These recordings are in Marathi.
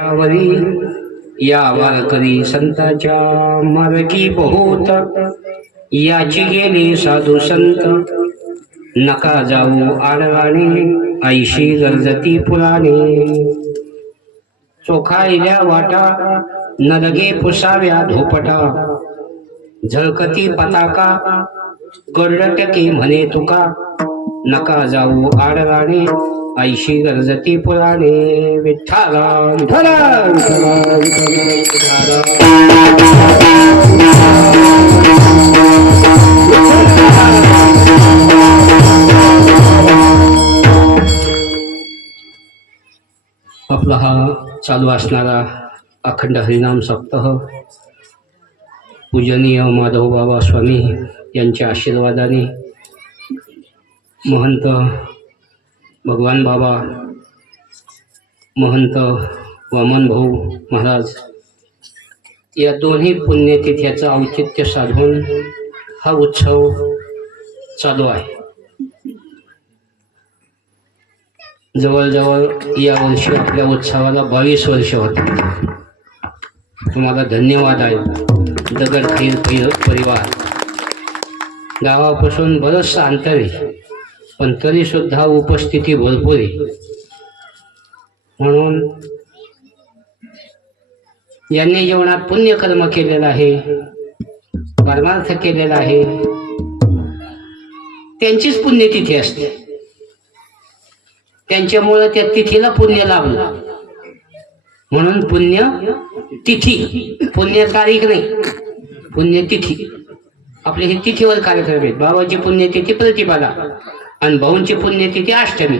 वरी या वारकरी संतांच्या मार्गी बहुत याची गेली साधू संत नका जाऊ आडराणे ऐशी गरजती पुराणे चोखाळल्या वाटा नरगे पुसाव्या धोपटा झळकती पताका गडटके म्हणे तुका नका जाऊ आडराणे ऐशी गरजती पुराणे विठ्ठला विठ्ठला आपला हा चालू असणारा अखंड हरिनाम सप्ताह पूजनीय माधव बाबा स्वामी यांच्या आशीर्वादाने महंत भगवान बाबा महंत वामन भाऊ महाराज या दोन्ही पुण्यतिथ्याचं औचित्य साधून हा उत्सव चालू आहे. जवळजवळ या वर्षी आपल्या उत्सवाला 22 वर्ष होते. तुम्हाला धन्यवाद आहे. दगडखीर परिवार गावापासून बरंचसं अंतर आहे पण तरी सुद्धा उपस्थिती भरपूर आहे. म्हणून ज्यांनी जीवनात पुण्यकर्म केलेलं आहे परमार्थ केलेला आहे त्यांचीच पुण्यतिथी असते. त्यांच्यामुळे त्या तिथीला पुण्य लाभलं म्हणून पुण्य तिथी, पुण्य तारीख नाही, पुण्यतिथी. आपले हे तिथीवर कार्यक्रम आहेत. बाबाची पुण्यतिथी प्रतिपदा आणि भाऊंची पुण्यतिथी अष्टमी.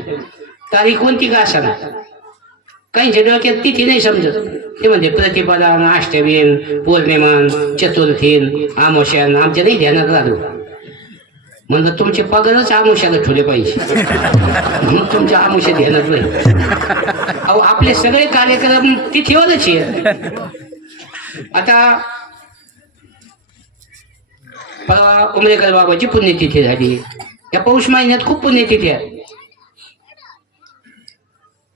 तारीख कोणती का असाना काहींच्या डोक्यात तिथी नाही समजत. ते म्हणजे प्रतिपदान, अष्टमीन, पौर्णिमान, चतुर्थीन, आमोशान आमच्या नाही ध्यानात राहतो. म्हणलं तुमचे पगारच आमुष्याला ठेवले पाहिजे म्हणून तुमच्या आमुष्या ध्यानात नाही. अहो आपले सगळे कार्यक्रम तिथीवरच आहे. आता परवा उमरेकर बाबाची पुण्यतिथी झाली. या पौष महिन्यात खूप पुण्यतिथी आहे.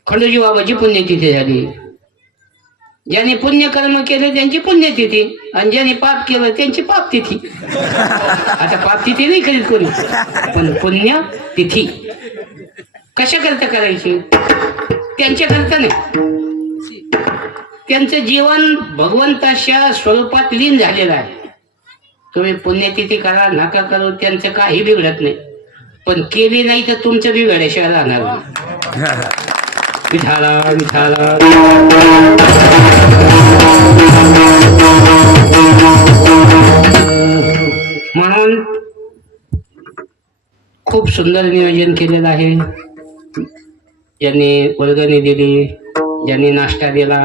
खंडोजी बाबाची पुण्यतिथी झाली. ज्याने पुण्यकर्म केले त्यांची पुण्यतिथी आणि ज्याने पाप केलं त्यांची पाप तिथी. आता पाप तिथी नाही करीत कोणी पण पुण्य तिथी कशा करता करायची त्यांच्या करता नाही. त्यांचं जीवन भगवंताच्या स्वरूपात लीन झालेलं आहे. तुम्ही पुण्यतिथी करा नका करू त्यांचं काही बिघडत नाही पण केली नाही तर तुमचं बिघडायशिवाय राहणार नाही. विठाला विठाला म्हणून खूप सुंदर नियोजन केलेलं आहे. ज्यांनी वर्गणी दिली, ज्यांनी नाश्ता दिला,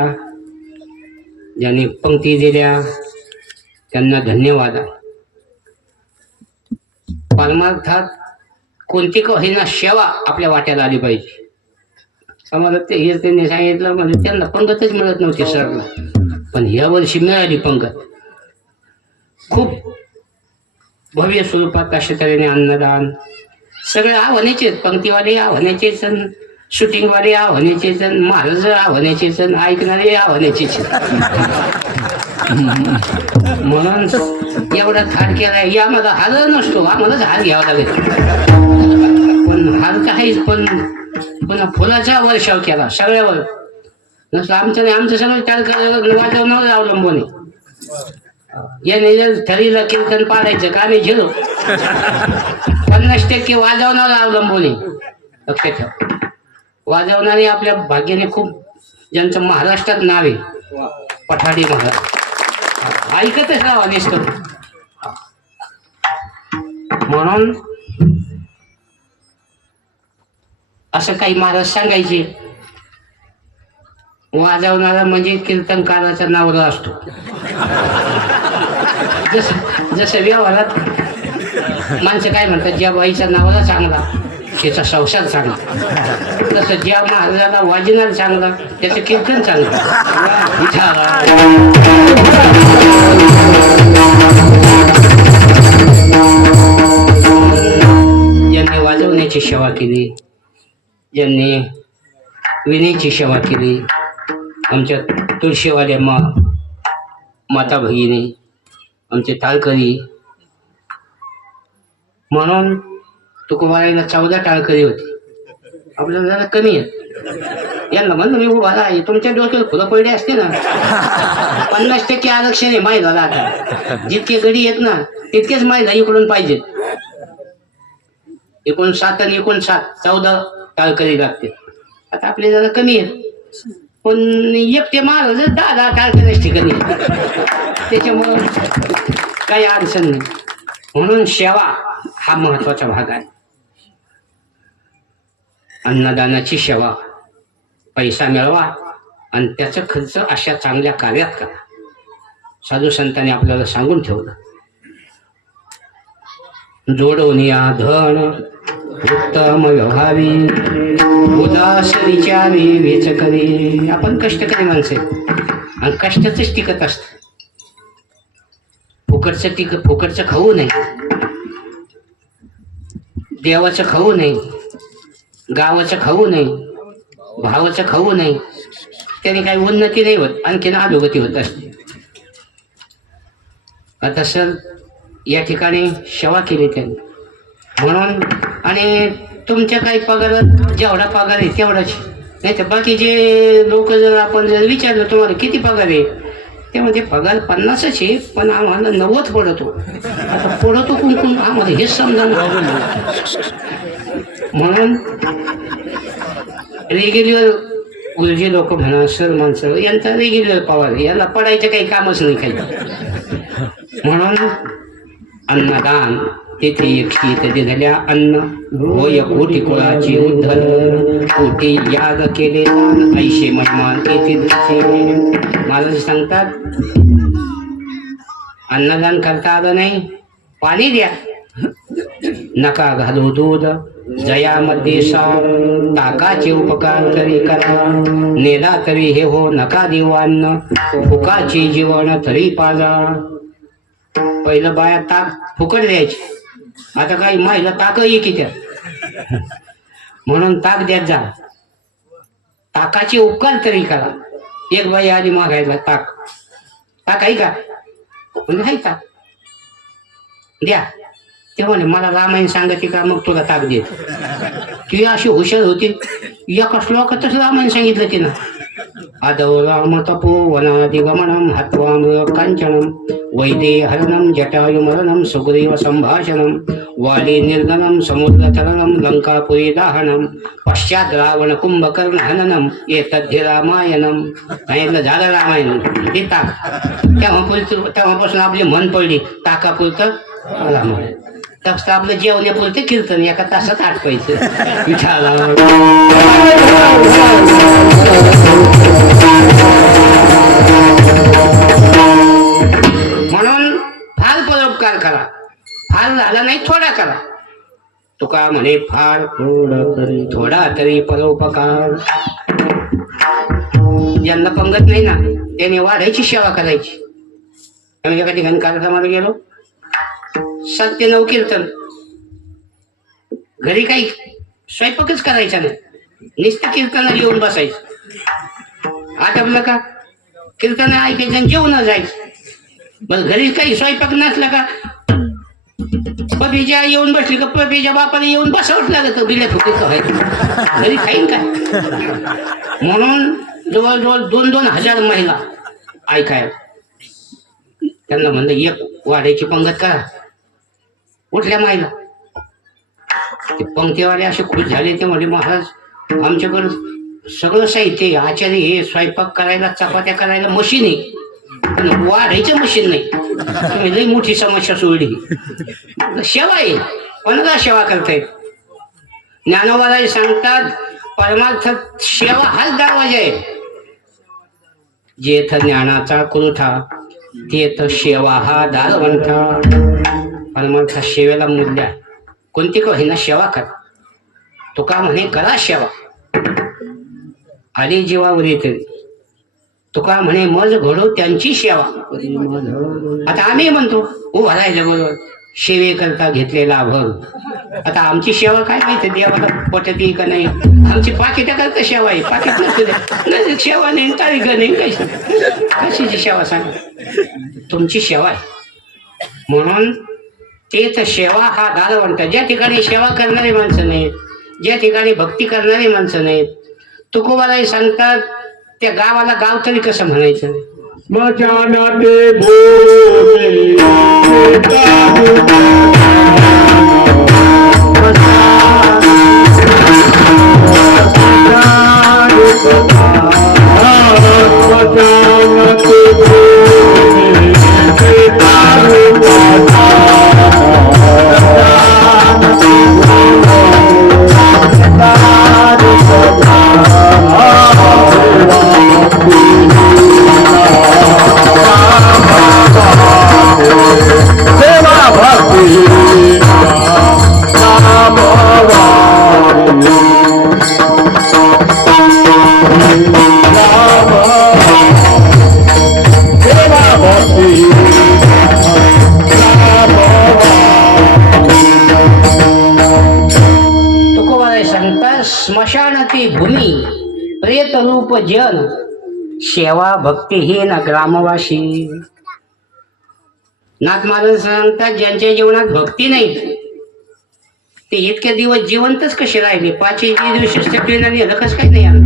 ज्यांनी पंक्ती दिल्या त्यांना धन्यवाद. परमार्थात कोणती का होईना सेवा आपल्या वाट्याला आली पाहिजे. आम्हाला ते त्यांनी सांगितलं म्हणजे त्यांना पंगतच मिळत नव्हती सरला पण या वर्षी मिळाली पंगत. खूप भव्य स्वरूपात अशा तऱ्हेने अन्नदान सगळे आव्हानाचे, पंक्तीवाले आव्हानाचे, शूटिंगवाले आव्हानाचे, महाराज आव्हानाचे, ऐकणारे आव्हानाचे. म्हणून एवढा हार केला. या आम्हाला हार नसतो, आम्हालाच हार घ्यावा लागेल. पण हार काहीच पण पुन्हा फुलाचा वर्षाव केला सगळ्यावर. नसतं आमचं नाही, आमचं सगळं कार्यक्रम वाजवण्यावर अवलंबून आहे. याने जर ठरीला कीर्तन पाडायचं का आम्ही झेलो 50% वाजवण्यावर अवलंबून आहे. लक्षात ठेवा. वाजवणारे आपल्या भाग्याने खूप ज्यांचं महाराष्ट्रात नाव आहे पठाडी महाराज ऐकतच राहा निष्ठ. म्हणून असं काही महाराज सांगायचे वाजवणारा म्हणजे कीर्तनकाराचा नवरा असतो. जसं व्यवहारात माणसं काय म्हणतात ज्या बाईचा नवरा चांगला त्याचा संसार चांगला तसं ज्या महाराजाला वाजणार चांगला त्याचं कीर्तन चांगलं. ज्यांनी वाजवण्याची सेवा केली, ज्यांनी विनेची सेवा केली आमच्या तुळशीवाल्या माता भगिनी, आमचे टाळकरी. म्हणून तुकोबारायला 14 टाळकरी होते. आपल्याला जरा कमी आहे. यांना म्हणलं मी उभा आहे, तुमच्या डोक्यावर फुलं पडले असते ना. 50% आरक्षण आहे महिलाला. आता जितके गडी आहेत ना तितकेच महिला इकडून पाहिजेत. 59 आणि 59 14 टाळकरी लागते. आता आपले जरा कमी आहेत, पण एकटे महाराज 10 टाळकरीच ठिकाणी, त्याच्यामुळं काही अडचण नाही. म्हणून सेवा हा महत्वाचा भाग आहे. अन्नदानाची सेवा, पैसा मिळवा आणि त्याचा खर्च अशा चांगल्या कार्यात करा. साधू संतांनी आपल्याला सांगून ठेवलं, जोडवनिया धन उत्तम व्यवहारी, उदास विचारी वेचकरी. आपण कष्टकरी माणसे आणि कष्टाचंच टिकत असत. फुकटचं खाऊ नाही, देवाचं खाऊ नाही, गावाचं खाऊ नाही, भावाचं खाऊ नाही. त्याने काही उन्नती नाही होत, आणखीन अधोगती होत असते. आता सर या ठिकाणी सेवा केली त्यांनी म्हणून. आणि तुमच्या काही पगारात जेवढा पगार आहे तेवढाच, नाही तर बाकीचे लोक जर आपण जर विचारलं तुम्हाला किती पगार आहे, ते म्हणजे पगार 50च आहे, पण आम्हाला 90 पडतो. आता पडतो कुंकून आम्हाला हेच समजा. म्हणून रेग्युलर जे लोक म्हणा, सर माणसं, यांचा रेग्युलर पगार, याला पडायचं काही कामच नाही काही. म्हणून अन्नदान तेथे एक शीत दिल्या अन्न, होय कोटी कुळाची उद्धर, कोटी याग केले दान, ऐशे महिमान तेथे. महाराज सांगतात, अन्नदान करता आलं नाही, पाणी द्या. नका घालू दूध, जयामध्ये सार, ताकाचे उपकार तरी करा, नेला तरी हे हो नका देऊ अन्न, फुकाचे जीवन तरी पाजा. पहिलं बाया ताक फुकट द्यायची, आता काही महिला ताक की त्या. म्हणून ताक द्यात जा, ताकाचे उपकार तरी करा. एक बाई आली मागायला ताक, ताक आहे का, म्हणजे आहे ताक द्या. ते म्हणे मला रामायण सांगते का, मग तुला ताक देत. ती अशी हुशार होती, एका श्लोकातच रामायण सांगितलं तिनं. आदौ राम तपो वनादिगमनम हत्वामृ कांचनम, वैदेहरणम जटायुमरणम, सुग्रीव संभाषणम, वाली निर्गणम समुद्रतरणम, लंकापुरी दाहनम, पश्चात रावण कुंभकर्ण हननम, एतद्धि रामायणम. सांगितलं झालं रामायण. ते ताक तेव्हापासून आपली मन पडली ताकापुरतं रामायण. तसं आपलं जेवण्यापुरते कीर्तन एका तासात आटवायचं. विठाला म्हणून फार परोपकार करा, फार झाला नाही थोडा करा. तुका म्हणे फार थोडा तरी परोपकार. ज्यांना पंगत नाही ना त्याने वाढायची सेवा करायची. आम्ही एका ठिकाणी कार्यक्रमाला गेलो, 7 ते 9 कीर्तन. घरी काही स्वयंपाकच करायचा नाही, नुसतं कीर्तनाला येऊन बसायचं. आटपलं का कीर्तन ऐकायचं आणि जेवण जायचं. बस घरी काही स्वयंपाक नसला का पपीच्या येऊन बसली का पपीच्या बापाला येऊन बसावंच लागत. बिल्या फुकीचं व्हायचं, घरी खाईन काय. म्हणून जवळजवळ 2-2 हजार महिला ऐकाय. त्यांना म्हणलं एक वाढायची पंगत करा. उठल्या महिला, ते पंक्तीवाले असे खुश झाले. ते म्हणजे महाराज आमच्याकडं सगळं साहित्य, आचार्य हे स्वयंपाक करायला, चपात्या करायला मशीन आहे, पण वाढायचं मशीन नाही. तुम्ही लई मोठी समस्या सोडली. सेवा आहे, कोणाला सेवा करतायत. ज्ञानोबाला सांगतात परमार्थ सेवा हाच दरवाजा आहे. जेथ ज्ञानाचा कुरुठा तेथ सेवा हा दारवंथा. परमार्थ सेवेला मूल्य आहे. कोणती का होईना सेवा कर. तुका म्हणे करा सेवा, आली जीवावर येते. तुका म्हणे मज घडो त्यांची सेवा. आता आम्ही म्हणतो उभा राहिलं बरोबर, सेवेकरता घेतलेला भर. आता आमची सेवा काय माहिती देवाला पटत येईल का नाही. आमची पाकिटाकरता सेवा आहे, पाकिट नसते नाही सेवा नाही, तारीख नाही, कशाची सेवा सांग. तुमची सेवा आहे म्हणून तेच सेवा हा दालवंत. ज्या ठिकाणी सेवा करणारी माणसं नाहीत, ज्या ठिकाणी भक्ती करणारी माणसं नाहीत, तुकोबाराही सांगतात त्या गावाला गाव तरी कसं म्हणायचं. मचानाते भोले स्मशानाची भूमी प्रेत रूप जन सेवा भक्तीहीन ग्रामवासी. नाथ महाराज सांगतात ज्यांच्या जीवनात भक्ती नाही ते इतके दिवस जिवंतच कसे राहिले. 5 दिवस टकलेला कसं काही नाही आलं.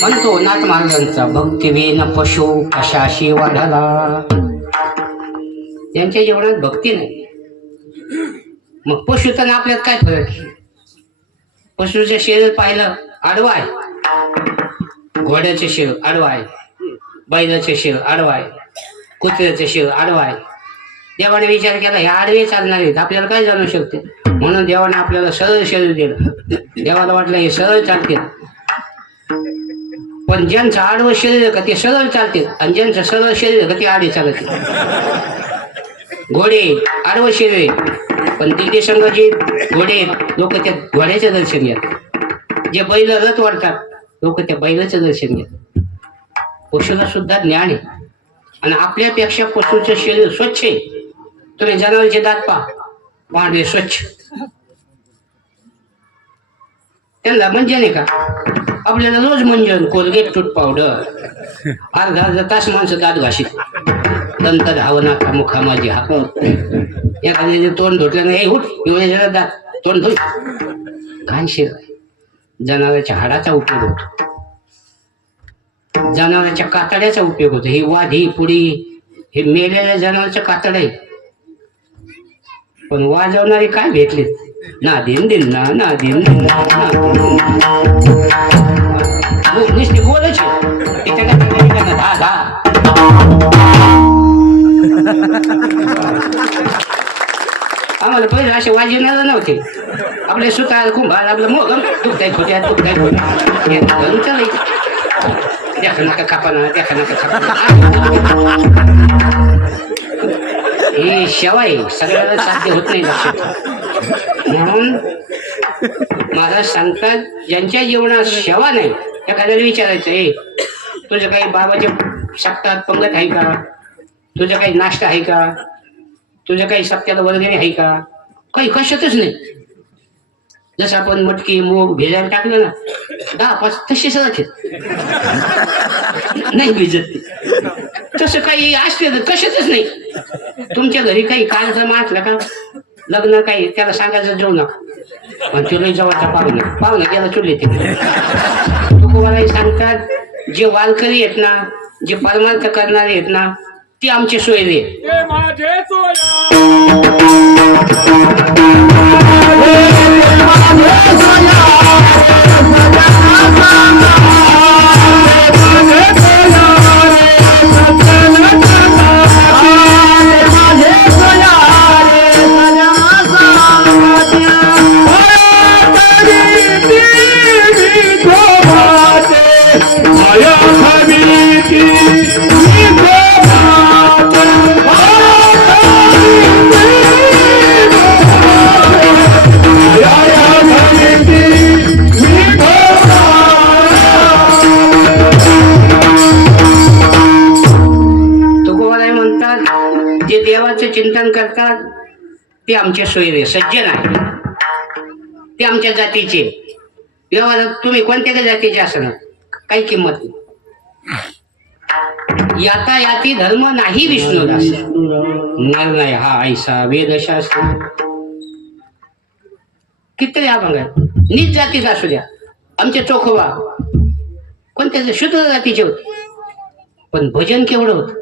म्हणतो नाथ महाराजांचा भक्तिवेन पशु कशाशी वाढला. त्यांच्या जीवनात भक्ती नाही मग पशु तर आपल्यात काय फरक आहे. पशुचं शरीर पाहिलं आडवा आहे, घोड्याचे शरीर आडवा आहे, बैलाचे शरीर आडवा आहे, कुत्र्याचे शरीर आडवा आहे. देवाने विचार केला हे आडवे चालणार आहेत आपल्याला काय जाणू शकते म्हणून देवाने आपल्याला सरळ शरीर दिलं. देवाला वाटलं हे सरळ चालते पण ज्यांचं आडवं शरीर का ते सरळ चालते आणि ज्यांचं सरळ शरीर का ते आडे चालते. घोडे आडवं शरीर पण दिल्ली संघ जे घोडे लोक त्या घोड्याचे दर्शन घेतात. जे बैल रथ वाढतात लोक त्या बैलाचं दर्शन घेतात. पशुला सुद्धा ज्ञान आहे आणि आपल्यापेक्षा पशुचं शरीर स्वच्छ आहे. तुम्ही जनावरचे दात पहा पांढरे स्वच्छ. त्यांना मंजन आहे का. आपल्याला रोज मंजन कोलगेट टूथ पावडर अर्धा तास माणसं दात घाशीत. दंत धावनाचा मुखा माझी हाक एखाद्या तोंड धुतलं नाही उठ एवढ्या दात तोंड धुई काय शिर. जनावरांच्या हाडाचा उपयोग होतो, जनावरांच्या कातड्याचा उपयोग होतो. ही वाढी पुडी हे मेलेल्या जनावरच्या कातड आहे पण वाजवणारे काय भेटले ना दिन दिन ना ना दिन दिन नुसती बोलायची धा धा. आम्हाला पहिले असे वाजवणार नव्हते. आपले सुतार कुंभार आपलं मोग दुखताय खोट्या दुखताय खोट्या देखा नका खापाना देखा नका खापाना. हे शेवा आहे सगळ्याला साध्य होत नाही लक्षात. म्हणून महाराज सांगतात ज्यांच्या जीवनात सेवा नाही एखाद्याला विचारायचं हे तुझं काही बाबाचे सप्ताहात पंगत आहे का, तुझं काही नाश्ता आहे का, तुझं काही सप्त्याला वर्गणी आहे का. काही कशातच नाही. जसं आपण मटकी मूग भिजायला टाकलं ना 10-5 तसे सरळ नाही भिजत. तसं काही असलं तर कशातच नाही. तुमच्या घरी काही कार्यक्रम असला का लग्न काही त्याला सांगायचं जाऊ नका पण तुला जवळचा पाहुणा त्याला चुरले ते. तुकोबाराही सांगतात जे वारकरी आहेत ना जे परमार्थ करणारे आहेत ना ती आमचे सोयरे. ते माझे सोया तुकोबाराय म्हणतात जे देवाचे चिंतन करतात ते आमचे सोयरे सज्जन आहे. ते आमच्या जातीचे. देवाला तुम्ही कोणत्या काही जातीचे असणार काही किंमत नाही. याता याती धर्म नाही विष्णुदास निर्णय हा ऐसा वेदशास्त्र. किती या बघा नीच जातीचा असू द्या. आमचे चोखोबा कोणत्या शुद्ध जातीचे होते पण भजन केवढं होतं.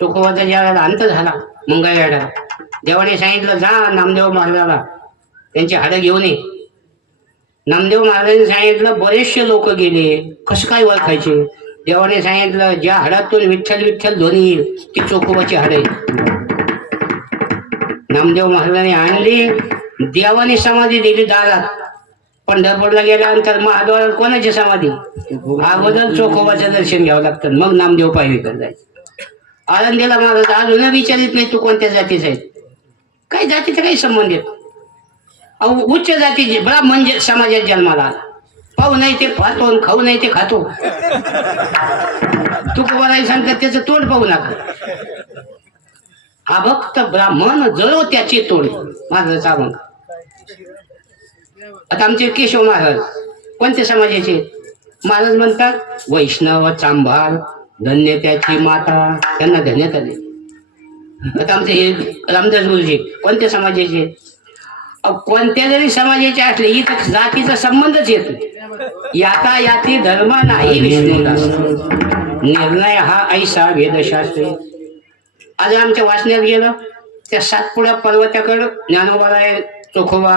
चोखोबाचा ज्या वेळेला अंत झाला मंगळवेढा देवाने सांगितलं जा नामदेव महाराजाला त्यांची हाडं घेऊन ये. नामदेव महाराजांनी सांगितलं बरेचसे लोक गेले कसं काय ओळखायचे. देवाने सांगितलं ज्या हाडातून विठ्ठल विठ्ठल ध्वनी येईल ती चोखोबाची हाड आहे. नामदेव महाराजांनी आणली. देवाने समाधी दिली दारात. पंढरपूरला गेल्यानंतर महाद्वारात कोणाची समाधी अगोदर चोखोबाचं दर्शन घ्यावं लागतं मग नामदेव पायरीकडे जायचं. आळंदीला महाराज अजून विचारित नाही तू कोणत्या जातीचा आहे. काही जातीचा काही संबंध येत. अहो उच्च जातीचे ब्राह्मण समाजात जन्माला आला. पाहू नाही ते पाहतो खाऊ नाही ते खातो. तुकोबाराय सांगतात त्याचं तोंड पाहू नका. हा भक्त ब्राह्मण जळो त्याचे तोड महाराजाचा अभंग. आता आमचे केशव महाराज कोणत्या समाजाचे महाराज म्हणतात वैष्णव चांभार धन्य त्याची माता त्यांना धन्यता दे. आता आमचे हे रामदास गुरुजी कोणत्या समाजाचे. कोणत्या जरी समाजाचे असले इथं जातीचा संबंधच येतो. याता याती धर्म नाही विष्णुदास निर्णय हा ऐसा वेदशास्त्री. आज आमच्या वाचण्यात गेलं त्या सातपुडा पर्वताकडं ज्ञानोबाराय चोखोबा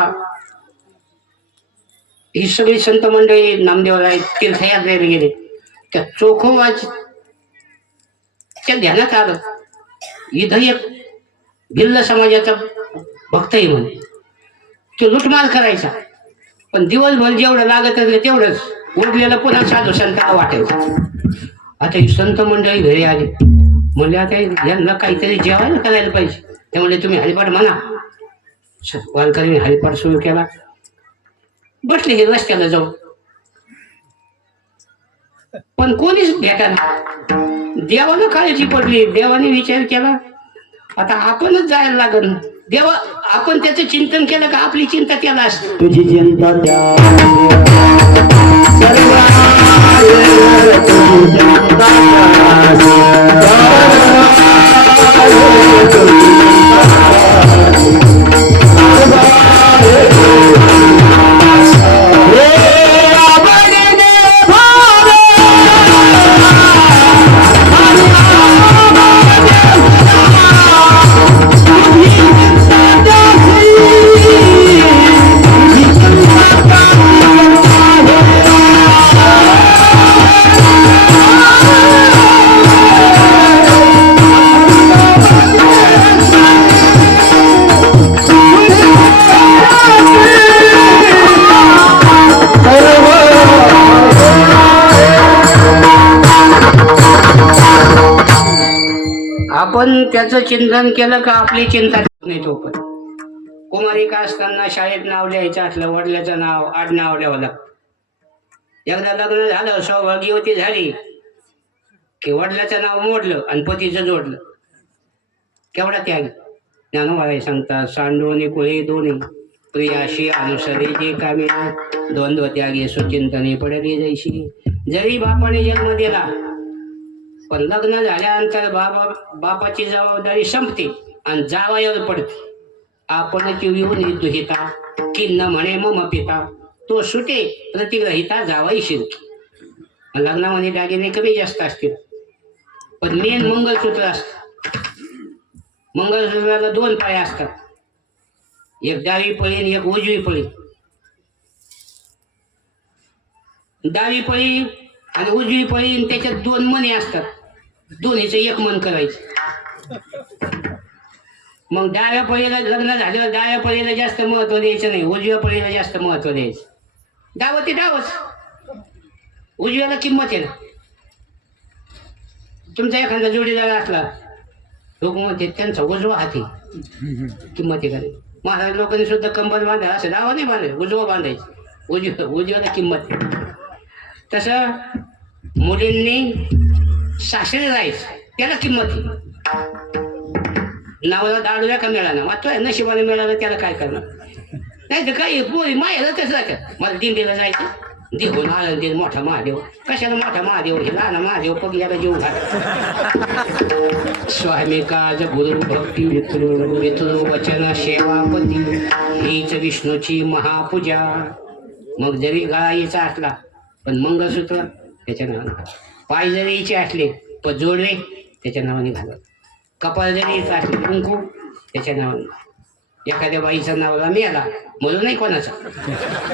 ही सगळी संत मंडळी नामदेवराय तीर्थयात्रेला गेले. त्या चोखोबाच्या ध्यानात आलं इथं एक भिल्ल समाजाचा भक्तही म्हणे तो लुटमार करायचा पण दिवसभर जेवढं लागत असलं तेवढंच उरलेलं पुन्हा साधू संतांना वाटायचं. आता ही संत मंडळी घरी आली म्हणले आता यांना काहीतरी जेवायला करायला पाहिजे. त्यामुळे तुम्ही हरिपाठ म्हणा. वारकऱ्यांनी हरिपाठ सुरू केला. बसले हे रस्त्याला जाऊन पण कोणीच भेटायला. देवाला काळजी पडली. देवाने विचार केला आता आपणच जायला लागल. देवा आपण त्याचं चिंतन केलं का आपली चिंता त्याला असते. तुझी चिंता आपण त्याचं चिंतन केलं का आपली चिंता नाही. तो पण कुमारिका असताना शाळेत नाव लिहायचं असलं वडिलाचं नाव आडनाव लिहावं लागतं. एकदा लग्न झालं सौभाग्यवती झाली की वडिलाचं नाव मोडलं आणि पतीचं जोडलं. केवढा त्याग. ज्ञानोबाराय सांगतात सांडोनी कुळे दोन्ही प्रियाशी अनुसरे जे कामे द्वंद्व त्यागे सुचिंतने पडली जैशी. जरी बापाने जन्म दिला पण लग्न झाल्यानंतर बापाची जबाबदारी संपते आणि जावयावर पडते. आपण येऊन दुहिता किन्न म्हणे मम पिता तो सुटे प्रतिग्रहिता जावाई शिरकी. लग्नामध्ये दागिने कमी जास्त असतील पण मेन मंगलसूत्र असतं. मंगळसूत्राला 2 पाय असतात, एक डावी पळी आणि एक उजवी पळी. डावी पळी आणि उजवी पळी आणि त्याच्यात 2 मणी असतात, दोन्हीचं एक मन करायचं. मग डाव्या पळीला लग्न झाल्यावर डाव्या पळीला जास्त महत्व द्यायचं नाही, उजव्या पळीला जास्त महत्व द्यायचं. डावं ते डावच, उजव्याला किंमत आहे ना. तुमचा एखादा जोडीदार असला लोक म्हणते त्यांचा उजवा हाती किंमत आहे का नाही. महाराज लोकांनी सुद्धा कंबर बांधायला, असं डावा नाही बांधायचं, उजवा बांधायचं, उजव्याला किंमत. तसं मुलींनी सासरी राहायचं, त्याला किंमत आहे. नावाला दाडूया का मिळाला, मात्र नशिबाने मिळालं त्याला काय करणार. नाही तर काही पोरी मायाला तसं जातात, मला दिंडीला जायचं, देऊन आनंदी मोठा महादेव. कशाला मोठा महादेव, हे लहान महादेव पग याला जीव घाल. स्वामी काज गुरु भक्ती विठ्ठल वचन सेवापती, हीच विष्णूची महापूजा. मग जरी गळाईचा असला पण मंगळसूत्र त्याच्या नावाने, पाय जरी याचे असले पण जोडवे त्याच्या नावाने घालत, कपाळ जरी याचं असले कुंकू त्याच्या नावाने. एखाद्या बाईचा नावाला मिळाला म्हणून नाही कोणाचा,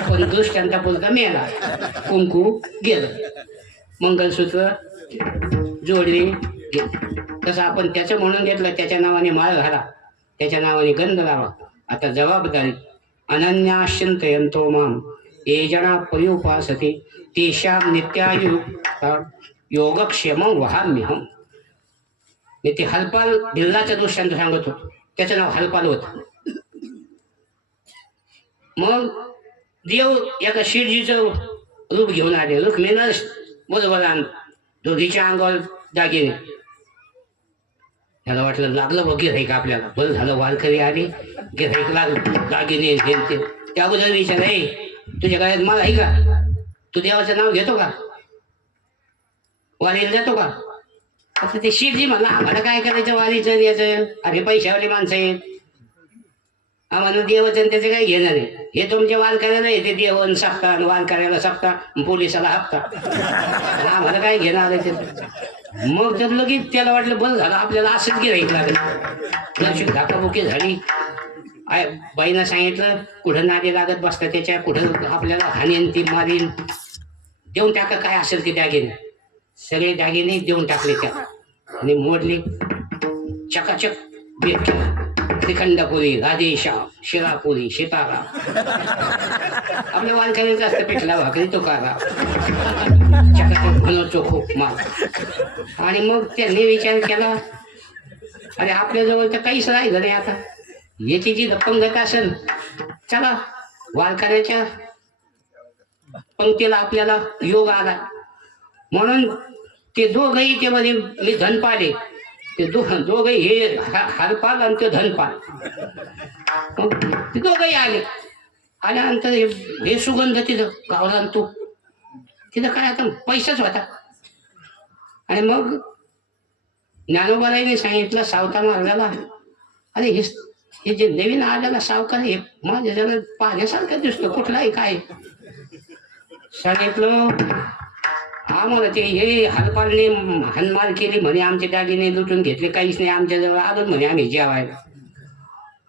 पण दृष्टांता पुरता मिळाला, कुंकू गेलं, मंगळसूत्र जोडवे गेलं. तसं आपण त्याचं म्हणून घेतलं, त्याच्या नावाने माळ घाला, त्याच्या नावाने गंध लावा. आता जबाबदारी, अनन्याश्चिंतयन्तो माम ये जना पर्युपासते तेषां नित्यायु योगक्षेमं वहाम्यहम्. मी ते हलपाल भिल्लाचं दृष्टांत सांगत होतो, त्याचं नाव हलपाल होतं. मग देव एका शिरजीचं रूप घेऊन आले, रुक्मिणीनं बरोबर आण, दोघीच्या अंगावर दागिने. त्याला वाटलं लागलं बघ गिऱ्हाईक आपल्याला, बरं झालं वारकरी आले, गिऱ्हाईक लागलं, दागिने ते. त्या अगोदर विचार, तुझ्या गळ्यात माल आहे का, तू देवाचं नाव घेतो का, वारीला जातो का. आता ते शिरजी म्हणला, आम्हाला काय करायचं वारीचं याचं, अरे पैशावाली माणसं आहेत, आम्हाला देवाचं त्याचं काही घेणं नाही. हे तुमच्या वारकऱ्याला येते देवन सप्ता, वारकऱ्याला सप्ता, पोलिसाला हप्ता, आम्हाला काय घेणं आलं ते. मग तर लगेच त्याला वाटलं बरं झालं आपल्याला असंच गिऱ्हाईक लागलं. नशीब धाकाबुकी झाली. बाईनं सांगितलं कुठं नादी लागत बसतं त्याच्या, कुठं आपल्याला हाणीन ती मारीन, देऊन टाका काय असेल ते दागिने. सगळे दागिने देऊन टाकले त्याला आणि मोडले. चकाचक भेट केला, श्रीखंडपुरी, राधेश्याम, शिरापुरी, सीताराम. आपल्या वारकऱ्याचं असतं पिठला भाकरी तुकाराम, चकाचक बनवतो खूप माल. आणि मग त्यांनी विचार केला, अरे आपल्याजवळ तर काहीच राहिलं नाही, आता याची जी पंगत असेल, चला वारकऱ्याच्या पंक्तीला आपल्याला योग आला. म्हणून ते दोघही ते मध्ये मी धन पाले, ते दोघही हे हरपाल आणि ते धनपाल, ते दोघही आले. आल्यानंतर हे सुगंध तिथं गावला, तू तिथं काय आता पैसाच होता. आणि मग ज्ञानोबाराईने सांगितलं सावता मारल्याला, अरे हे जे नवीन आलेला सावकार हे माझ्या जरा पाहण्यासारखं दिसतो, कुठलाही काय. सांगितलं आम्हाला ते हे हरपालने हनमाल केली म्हणे, आमचे दागिने लुटून घेतले, काहीच नाही आमच्याजवळ आलो म्हणे आम्ही जेवायला.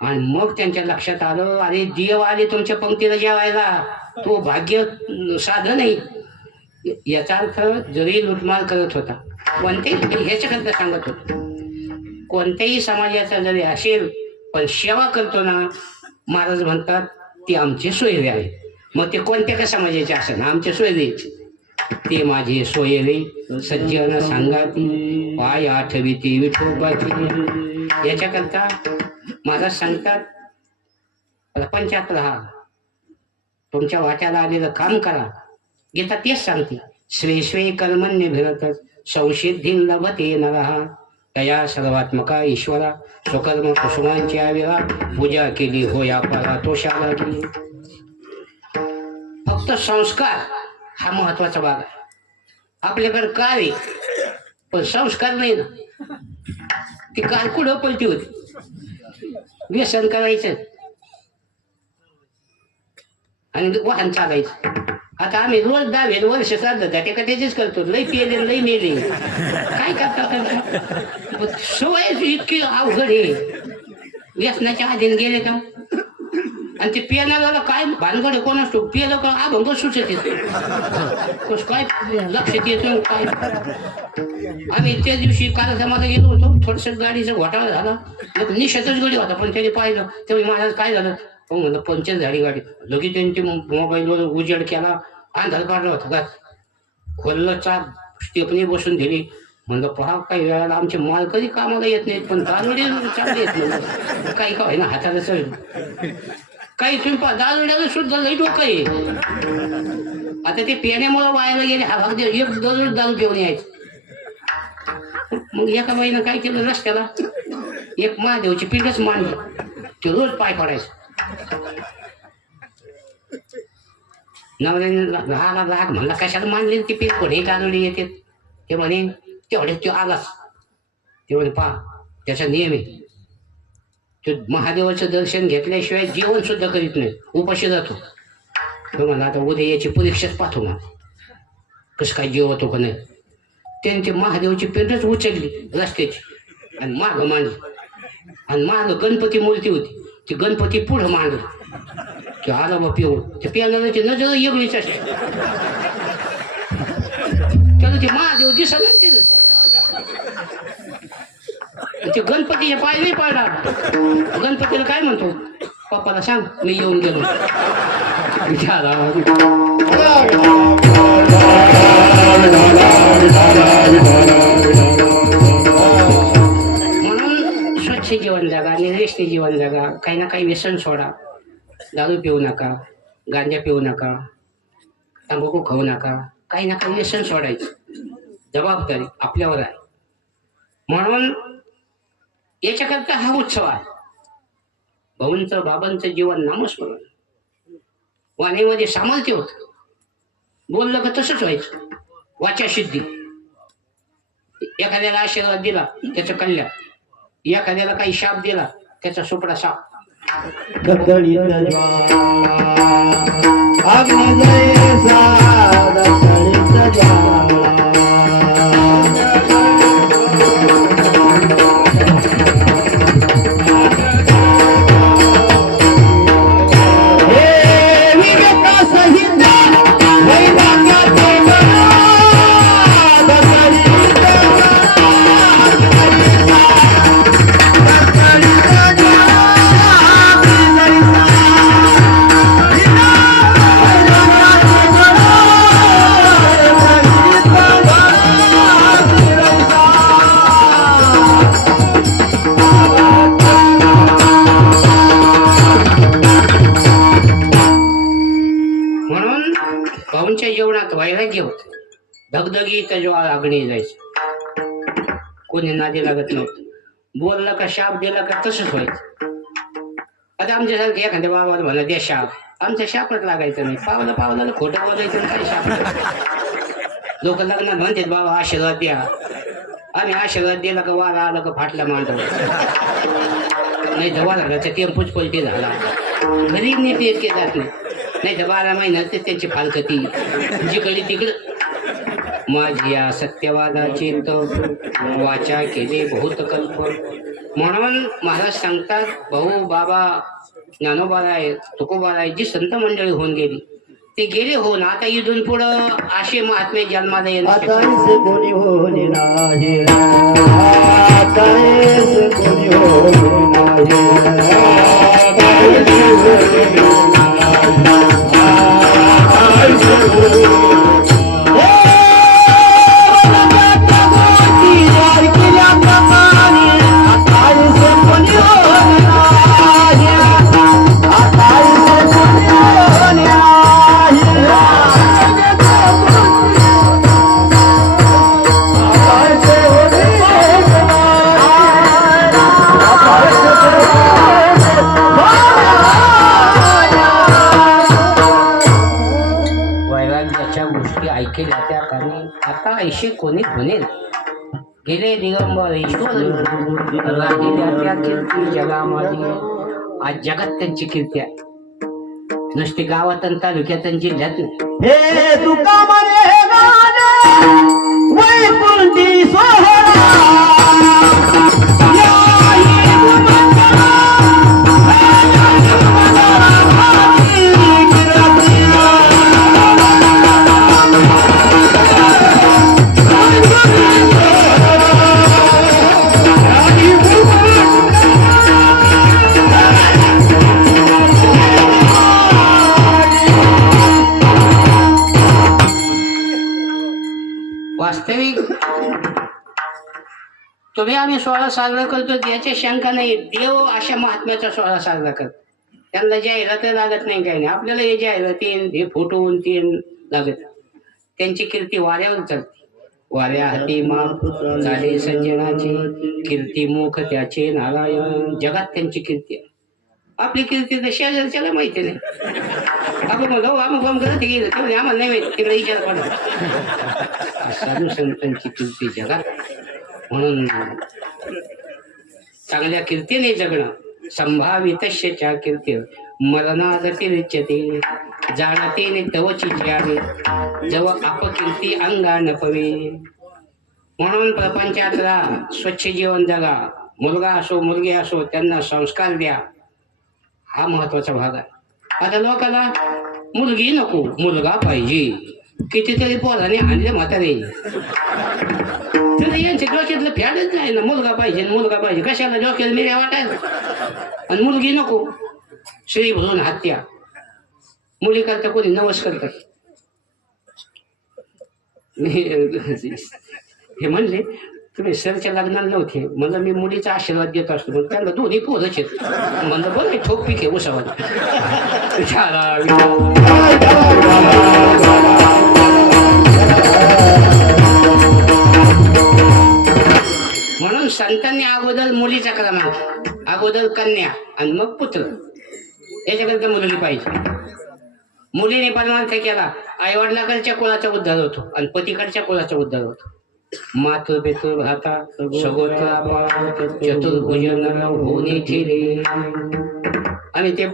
आणि मग त्यांच्या लक्षात आलं, अरे देव आले तुमच्या पंक्तीला जेवायला, तो भाग्य साधन नाही. याचा अर्थ जरी लुटमार करत होता, कोणत्याही ह्याच्याकरता सांगत होतो, कोणत्याही समाजाचा जरी असेल पण सेवा करतो ना, महाराज म्हणतात ते आमचे सोयरे आहे. मग ते कोणत्या का समाजाचे असेल, आमचे सोयरे ते माझे सोयरे सज्जन सांगाती, पाय आठविती विठोबाची. याच्याकरता महाराज सांगतात 75 राहा, तुमच्या वाट्याला आलेलं काम करा. गीता तेच सांगते, श्री श्री कर्मण्यभिरत संसिद्धी लभते नरः, तया सर्वात्मका ईश्वरा स्वकर्म कुसुमांच्या विरा, पूजा केली होया परा तोषाला गेली. फक्त संस्कार हा महत्वाचा भाग आहे. आपल्याकडे कार आहे पण संस्कार नाही ना, ती कार कुठं पलटी होती. व्यसन करायचं आणि वाहन चालायचं, आता आम्ही रोज 10 वर्ष साधलं त्याच्याच करतो. लई पेले लई मेले काय करता सवय इतकी अवघड आहे. व्यसनाच्या आधीन गेले का आणि ते पियानाला काय भानगड आहे कोण असतो पियाला का अभंग सुचत येतो कस काय लक्षात येतं काय. आम्ही त्या दिवशी कार्यक्रमाला गेलो होतो. थोडस गाडीचा घोटाळा झाला. निश्चितच गाडी होता पण त्याने पाहिलं तेव्हा माझं काय झालं म्हणलं पंक्चर झाली गाडी. लगेच त्यांची मोबाईलवर उजेड केला. अंधार काढला होता का खोललं चाक स्टेपनी बसून दिली. म्हणलं पहा काही वेळाला आमचे माल कधी कामाला येत नाहीत पण दारुडे चांगले येत नाही काही काय ना हाताला चढ काही तुम्ही पहा दारुड्याला सुद्धा लई डोकं आहे. आता ते पिण्यामुळे वायाला गेले हा भाग एक दररोज दारू घेऊन यायचं. मग एका बाईनं काय केलं रस्त्याला एक महादेवची पिंडच मांडली. ते रोज पाय पडायचं. नवऱ्याने राग म्हणला कशाला मांडले ती पीठ कोणी दारुडी येते. ते म्हणे तेवढे तो आलाच ते म्हणे पहा त्याचा नियम आहे. तो महादेवाचं दर्शन घेतल्याशिवाय जेवण सुद्धा करीत नाही उपाशी जातो. तो म्हणला आता उद्या याची परीक्षाच पाहतो मला कसं काय जेवतो का नाही. त्याने ते महादेवची पेंडच उचलली रस्त्याची आणि माग मांडली आणि माग गणपती मूर्ती होती. ती गणपती पुढं मांडली. ते आला बा पिऊन त्या पियानाची नजर वेगळीच असते. त्याला ते महादेव दिसत नाही ते गणपती पाय नाही पाडला. गणपतीला काय म्हणतो पप्पाला सांग मी येऊन गेलो. म्हणून स्वच्छ जीवन जगा निर्दिष्ट जीवन जगा. काही ना काही व्यसन सोडा. दारू पिऊ नका गांजा पिऊ नका तंबाखू खाऊ नका. काही ना काही व्यसन सोडायचं जबाबदारी आपल्यावर आहे. म्हणून याच्याकरता हा उत्सव आहे. भाऊंचं बाबांचं जीवन नामस्मरण वाणीमध्ये सामर्थ्य होत. बोललं का तसंच व्हायचं. वाचा सिद्धी. एखाद्याला आशीर्वाद दिला त्याचं कल्याण. एखाद्याला काही शाप दिला त्याचा सुपडा साप. भाऊंच्या जेवणात वैराग्य होत. धगधगीत ज्वाळ अग्नी जायचं. कोणी नादी लागत नव्हतं. बोललं का शाप दिला का तसंच व्हायचं. आता आमच्यासारखे एखाद्या बाबाला म्हणा द्या शाप आमच्या शापच लागायचं नाही. पावलाला खोटं बोलायचं काय शाप. लोक लग्नात म्हणतात बाबा आशीर्वाद द्या. आम्ही आशीर्वाद दिला का वारा आला का फाटला मांडव नाही तर वाराचा टेम्पोच पलटी झाला. गरीब नेते इतके जात नाही तर 12 महिन्यात त्यांची फालकती जिकडे तिकडं. माझ्या सत्यवादाची वाचा केले बहुत कल्प. म्हणून महाराज सांगतात भाऊ बाबा ज्ञानोबाराय तुकोबाराय जी संत मंडळी होऊन गेली ते गेले होऊन आता इथून पुढं असे महात्मे जन्माला येणार. आता ऐशी कोणी म्हणेल गेले दिगंबर ईश्वर कीर्ती जगामध्ये आज जगात त्यांची कीर्ती आहे. नुसते गावात आणि तालुक्यात आणि जिल्ह्यात नाही. हे तुका मरे गाणे वैकुंठी सोहळा वास्तविक तुम्ही आम्ही सोहळा साजरा करतो याची शंका नाही. देव अशा महात्म्याचा सोहळा साजरा करतो. त्यांना जाहिरात लागत नाही काही नाही. आपल्याला हे जाहिरातीन हे फोटो तीन लागत. त्यांची कीर्ती वाऱ्यावर चालते. वाऱ्या हाती माप झाले सज्जनाची कीर्ती मुख त्याचे नारायण. जगात त्यांची कीर्ती आहे. आपली कीर्ती तर शेजारच्याला माहिती नाही. आपण म्हणतो आम्ही बम करत गेलं तेव्हा आम्हाला नाही माहिती. तिकडे विचार पडला. साधू संतांची कीर्ती जगात. म्हणून चांगल्या कीर्तीने जगणं. संभावितश्यच्या कीर्ती मरणादतिरिच्यते जाणते तवची ज्यावे जव अपकीर्ती अंगान पवे. म्हणून प्रपंचातला स्वच्छ जीवन जगा. मुलगा असो मुलगी असो त्यांना संस्कार द्या. हा महत्वाचा भाग आहे. आता लोकांना मुलगी नको मुलगा पाहिजे. कितीतरी पोराने आणले म्हातारे. यांच्या डोक्यातलं फॅडच नाही ना. मुलगा पाहिजे मुलगा पाहिजे. कशाला डोक्यात मिऱ्या वाटायला. आणि मुलगी नको. श्री भरून हत्या. मुली करता कोणी नवस करतात. हे म्हणले तुम्ही सरच्या लग्नाला नव्हते. म्हणलं मी मुलीचा आशीर्वाद देत असतो. मग त्यांना दोन्ही पोरच आहेत. म्हणलं बरं ठोक पीक आहे उसावाद. म्हणून संतांनी अगोदर मुलीचा क्रमांक अगोदर कन्या आणि मग पुत्र. याच्याकरता मुलगी पाहिजे. मुलीने परमार्थ केला आईवडिलाकडच्या कुळाचा उद्धार होतो आणि पतीकडच्या कुळाचा उद्धार होतो. मातृ पितृ भ्राता सगोत्र चतुर्भुजन होणे ठेले. आणि ते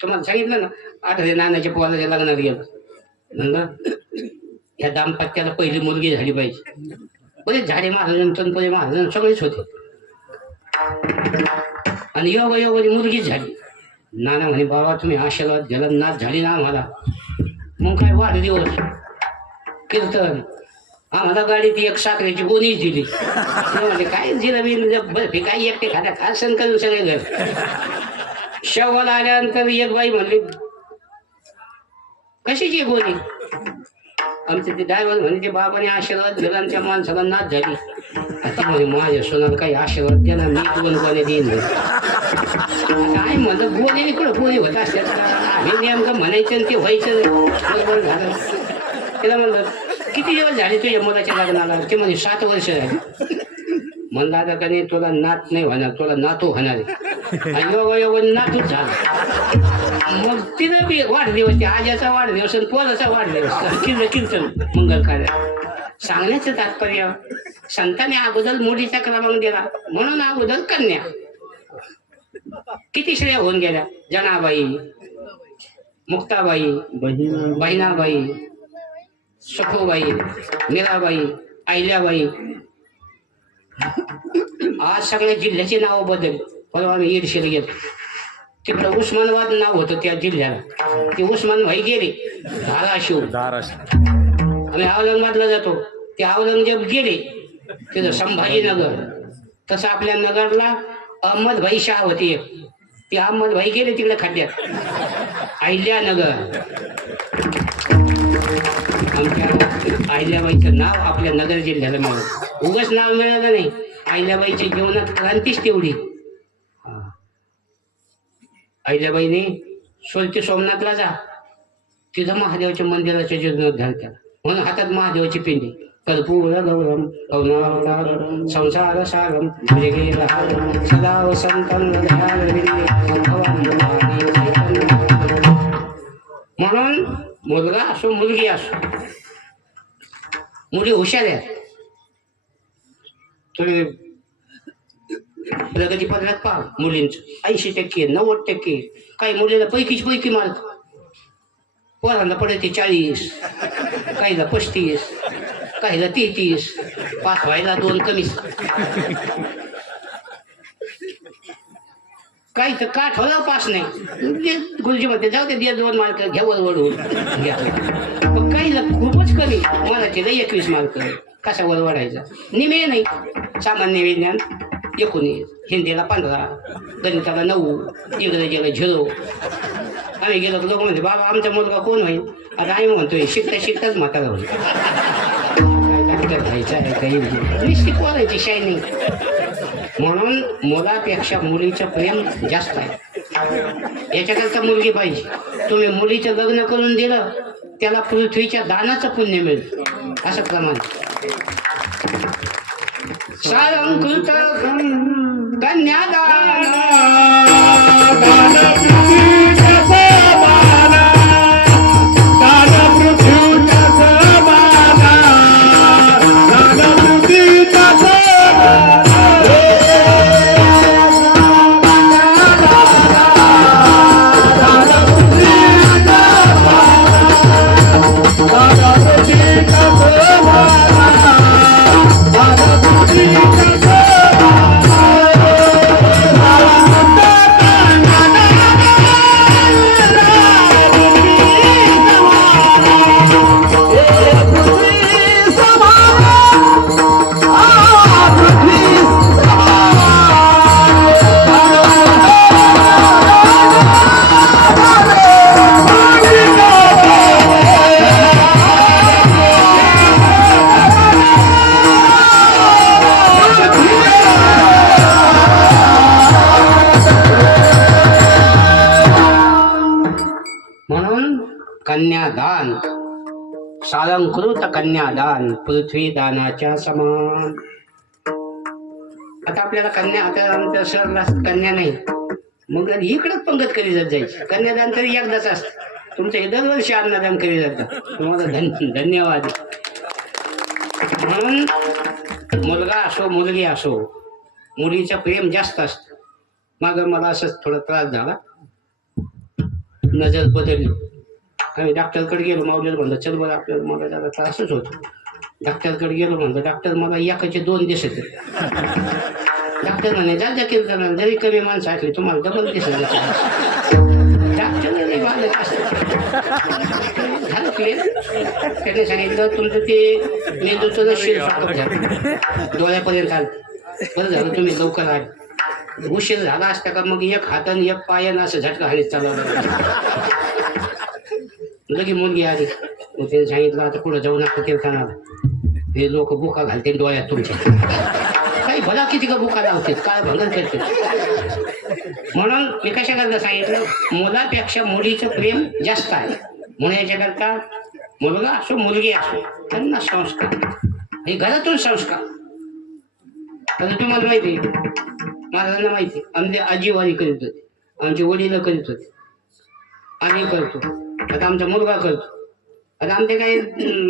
तुम्हाला सांगितलं ना. आठवले नानाच्या पोराच्या लग्नात गेलो. म्हणलं या दाम्पत्याला पहिली मुलगी झाली पाहिजे. बरेच झाडे महाराज तनपुरे महाराज सगळेच होते. आणि योगा योगाची मुलगीच झाली. नाना म्हणे बाबा तुम्ही आशीर्वाद जगन्नाथ झाली ना आम्हाला. मग काय वाढदिवस कीर्तन. आम्हाला गाडीत एक साखरेची गोणीच दिली. म्हणजे काय जिलेबी बर्फी काय एकटे खात्या खासन करून सगळे घर. शेवगाला आल्यानंतर एक बाई म्हणली कशाची गोणी. आमचे ते ड्रायव्हर म्हणे ते बाबाने आशीर्वाद दिला आणि त्या माणसाला नाच झाली. ती म्हणे माझ्या सोनाला काही आशीर्वाद द्या मी दोन गोणे देईन. काय म्हणलं गोणे इकडं गोळी होत असतात. आम्ही नेमकं म्हणायचं आणि ते व्हायचं बरोबर झालं. त्याला म्हणलं किती दिवस झाले तुझ्या मुलाच्या लग्नाला. ते म्हणजे 7 वर्ष झाली. म्हणलं आता का नाही तुला नात नाही होणार तुला नातू होणार आहे. आणि योगा योगा नातूच झाला. मग तिथं बी वाढदिवस ते आज्याचा वाढदिवस आणि पोराचा वाढदिवस कीर्तन मंगल कार्य. सांगण्याचं तात्पर्य संतांनी अगोदर मुलीचा क्रमांक दिला म्हणून अगोदर कन्या. किती श्रेय होऊन गेल्या. जनाबाई मुक्ताबाई बहिणाबाई सखूबाई मीराबाई अहिल्याबाई. आज सगळ्या जिल्ह्याची नावं बदल. परवा आम्ही ईडशीला गेलो. तिकडं उस्मानाबाद नाव होतं त्या जिल्ह्याला. ते उस्मान भाई गेले धाराशिव. आम्ही औरंगाबादला जातो. ते औरंगजेब गेले तिथं संभाजीनगर. तसं आपल्या नगरला अहमद भाई शाह होते एक. ते अहमद भाई गेले तिकडे खड्ड्यात. अहिल्यानगर. आमच्या अहिल्याबाईचं नाव आपल्या नगर जिल्ह्याला मिळालं. उगाच नाव मिळालं नाही. अहिल्याबाईच्या जीवनात क्रांतीच तेवढी. अहिल्याबाईने सोलती सोमनाथला जा. तिथं महादेवाच्या मंदिराच्या जीर्णोद्धार केला. म्हणून हातात महादेवाची पिंडी. कर्पूर गौरम करुणावतारम संसार सारम सदा वसंतम. म्हणून मुलगा असो मुलगी असो मुली हुशार आहेत. तुम्ही प्रगतीपत्रात पहा मुलींचं 80%, 90%, काही मुलीला पैकी मार्क, पोरांना पडते 40, काहीला 35, काहीला 33, पास व्हायला 2 कमीच. काही तर का ठोला पास नाही, गुरुजी म्हणते जाऊ ते 2 मार्क घ्या वरवडून घ्या. पण काहीला खूपच कमी, मराठीला 21 मार्क, कसा वरवडायचा? निमे नाही. सामान्य विज्ञान 19, हिंदीला 15, गणिताला 9, इंग्रजीला 0. आम्ही गेलो लोक म्हणते बाबा आमचा मुलगा कोण होईल? आता आम्ही म्हणतोय शिकताच म्हातारा होईल. डॉक्टर व्हायचा आहे काही निश्चित पोरायची शायनिंग. म्हणून मुलापेक्षा मुलीचं प्रेम जास्त आहे. याच्याकरता मुलगी पाहिजे. तुम्ही मुलीचं लग्न करून दिलं त्याला पृथ्वीच्या दानाचं पुण्य मिळेल असं प्रमाण. सालंकृत कन्यादान कन्यादान, सालंकृत कन्यादान पृथ्वी दानाच्या समान. आता आपल्याला कन्या, आता आमच्या सरला कन्या नाही, मग इकडंच पंगत करी जात जायची. कन्यादान तरी एकदाच असतं. तुमचं हे दरवर्षी अन्नदान करी जातं. तुम्हाला धन्यवाद. म्हणून मुलगा असो मुलगी असो, मुलीचं प्रेम जास्त असतं. मागं मला असंच थोडा त्रास झाला, नजर बदलली. आम्ही डॉक्टरकडे गेलो, माऊलीला म्हणलं चल बरं आपल्याला, मला जरा त्रासच होतो. डॉक्टरकडे गेलो, म्हणलं डॉक्टर मला एकाचे 2 दिसत. डॉक्टर म्हणे जा जा कीर्तनाला, जरी कमी माणसं असली तुम्हाला डबल दिसत. डॉक्टरने बांधत झालं क्लिअर. त्याने सांगितलं तुमचं ते मेंदूचं शिर झालं, डोळ्यापर्यंत आलं. बरं झालं तुम्ही लवकर आले. उशीर झाला असता का मग एक हातानं एक पायानं असं झटका हानीत चालवलं. लगे मुलगी आली, मग त्याने सांगितलं आता पुढे जाऊ नका कीर्तनाला, हे लोक बुका घालते डोळ्यात तुमच्या. काही भला किती का बुका लावतात, काय भंगन करते. म्हणून मी कशाकरता सांगितलं, मुलापेक्षा मुलीचं प्रेम जास्त आहे. म्हणून याच्याकरता मुलगा असो मुलगी असो त्यांना संस्कार, हे घरातून संस्कार. आता तुम्हाला माहिती आहे, महाराजांना माहिती, आमचे आजीवारी करीत होते, आमचे वडील करीत होते, आम्ही करतो, आता आमचा मुलगा करतो. आता आमचे काही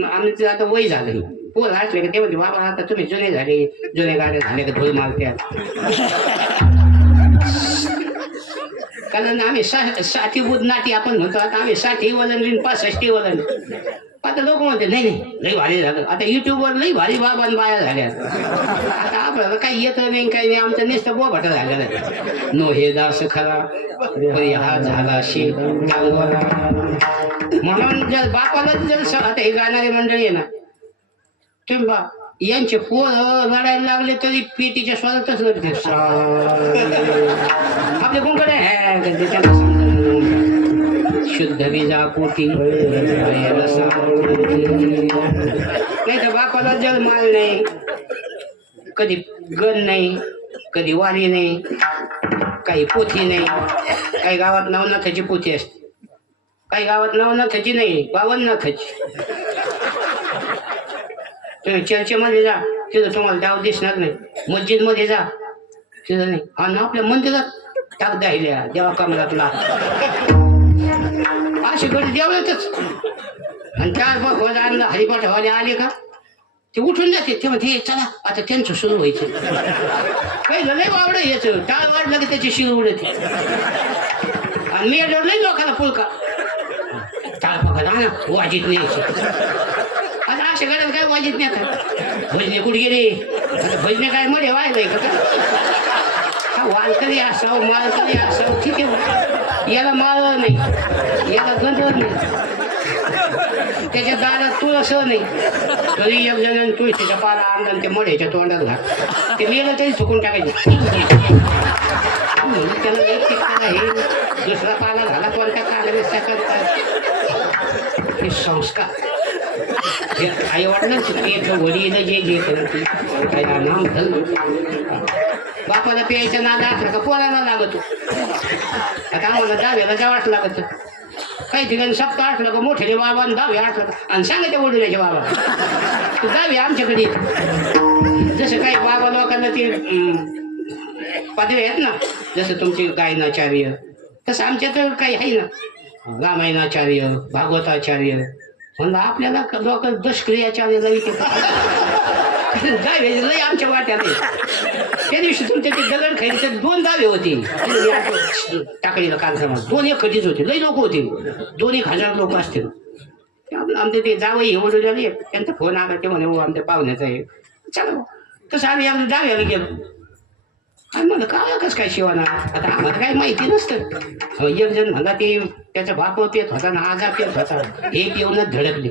आमचं आता वय झालं, पोर असले का ते म्हणते बाबा आता तुम्ही जुने झाले, जुने गाड्या झाले का धोळ मारत्यात. कारण आम्ही 60 बुध नाटी आपण म्हणतो, आता आम्ही 60 वलन 65 वलन. आता लोक म्हणते नाही नाही लई भारी झालं, आता युट्यूबवर लई भारी बाबा बाया झाल्या. आता आपल्याला काही येतं नाही काही नाही, आमचं नुसतं बोभाटा झालेला आहे. नो हे दास खरा हा झाला शे. म्हणून जर बापाला जर आता हे गाणारी मंडळी आहे ना, तुम्ही बा यांचे पोर रडायला लागले तरी पेटीच्या स्वरातच रडते. आपले कोणकडे शुद्ध बीजा पोटी नाही तर बापाला जल माल नाही, कधी गण नाही, कधी वारी नाही, काही पोथी नाही. काही गावात नवनाथाची पोथी असते, काही गावात नवनाथाची नाही, 52 नाथाची. तुम्ही चर्चेमध्ये जा तिथं तुम्हाला डाव दिसणार नाही, मस्जिद मध्ये जा तिथं नाही, आणि आपल्या मंदिरात टाक द्यायला देवा कमलातला अशी गडी देवळातच. आणि 4 भगवान आणला हरिपाठवाले आले का ते उठून जाते ते म्हणते चला आता त्यांचं सुरू व्हायचं पहिलं लय वावडं यायचं टाळ वाढलं की त्याची शिर उडते आणि मी याच्यावर लय लोकांना पुळका टाळ पकड ना वाजीत नाही आता अशा गाड्यात काय वाजीत नाही आता भजने कुठे गेले आता भजने काय मध्ये व्हायलाय का हा वालकरी असावं मालकरी असावं ठीक आहे याला माळ नाही याला गंधर नाही त्याच्या दारात तुळस नाही तरी एक जण तुळशीच्या पाला आणला ते मढ्याच्या तोंडात घाल ते मेलं तरी चुकून टाकायचं त्याला हे दुसरा पाला झाला कोणत्या कागदाचा करतात हे संस्कार आई वाटलं वडील जे जे करत काय नाम बापाला प्यायचं नादा असलं का पोराला लागतो आता आम्हाला दहाव्याला जावंच लागत काही ठिकाणी सप्ताह असलं का मोठे बाबा दहावे असलं आणि सांगायच्या वडिलाच्या बाबा तू दहावी आमच्याकडे जसं काही बाबा लोकांना ते पदवी आहेत ना जसं तुमचे गायनाचार्य तसं आमच्या तर काही आहे ना रामायणाचार्य भागवताचार्य म्हणलं आपल्याला लोक दशक्रियाचार्यला दहावे लय आमच्या वाट्यात त्या दिवशी तुमच्या ते दगड खायचे 2 दावे होते टाकळीला कार्यक्रमात 2 एकटीच होते लय लोक होते 2,000 लोक असतील आमचे ते जावई हे वडील आले त्यांचा फोन आला ते म्हणे आमच्या पाहुण्याचा आहे चला तसं आम्ही आम्ही दाव्याला गेलो आणि म्हणलं काय कसं काय शिवाना आता आम्हाला काही माहिती नसतं एक जण म्हणला ते त्याचा बाप पेत होता ना आजा पेत होता हे पिऊनच धडकले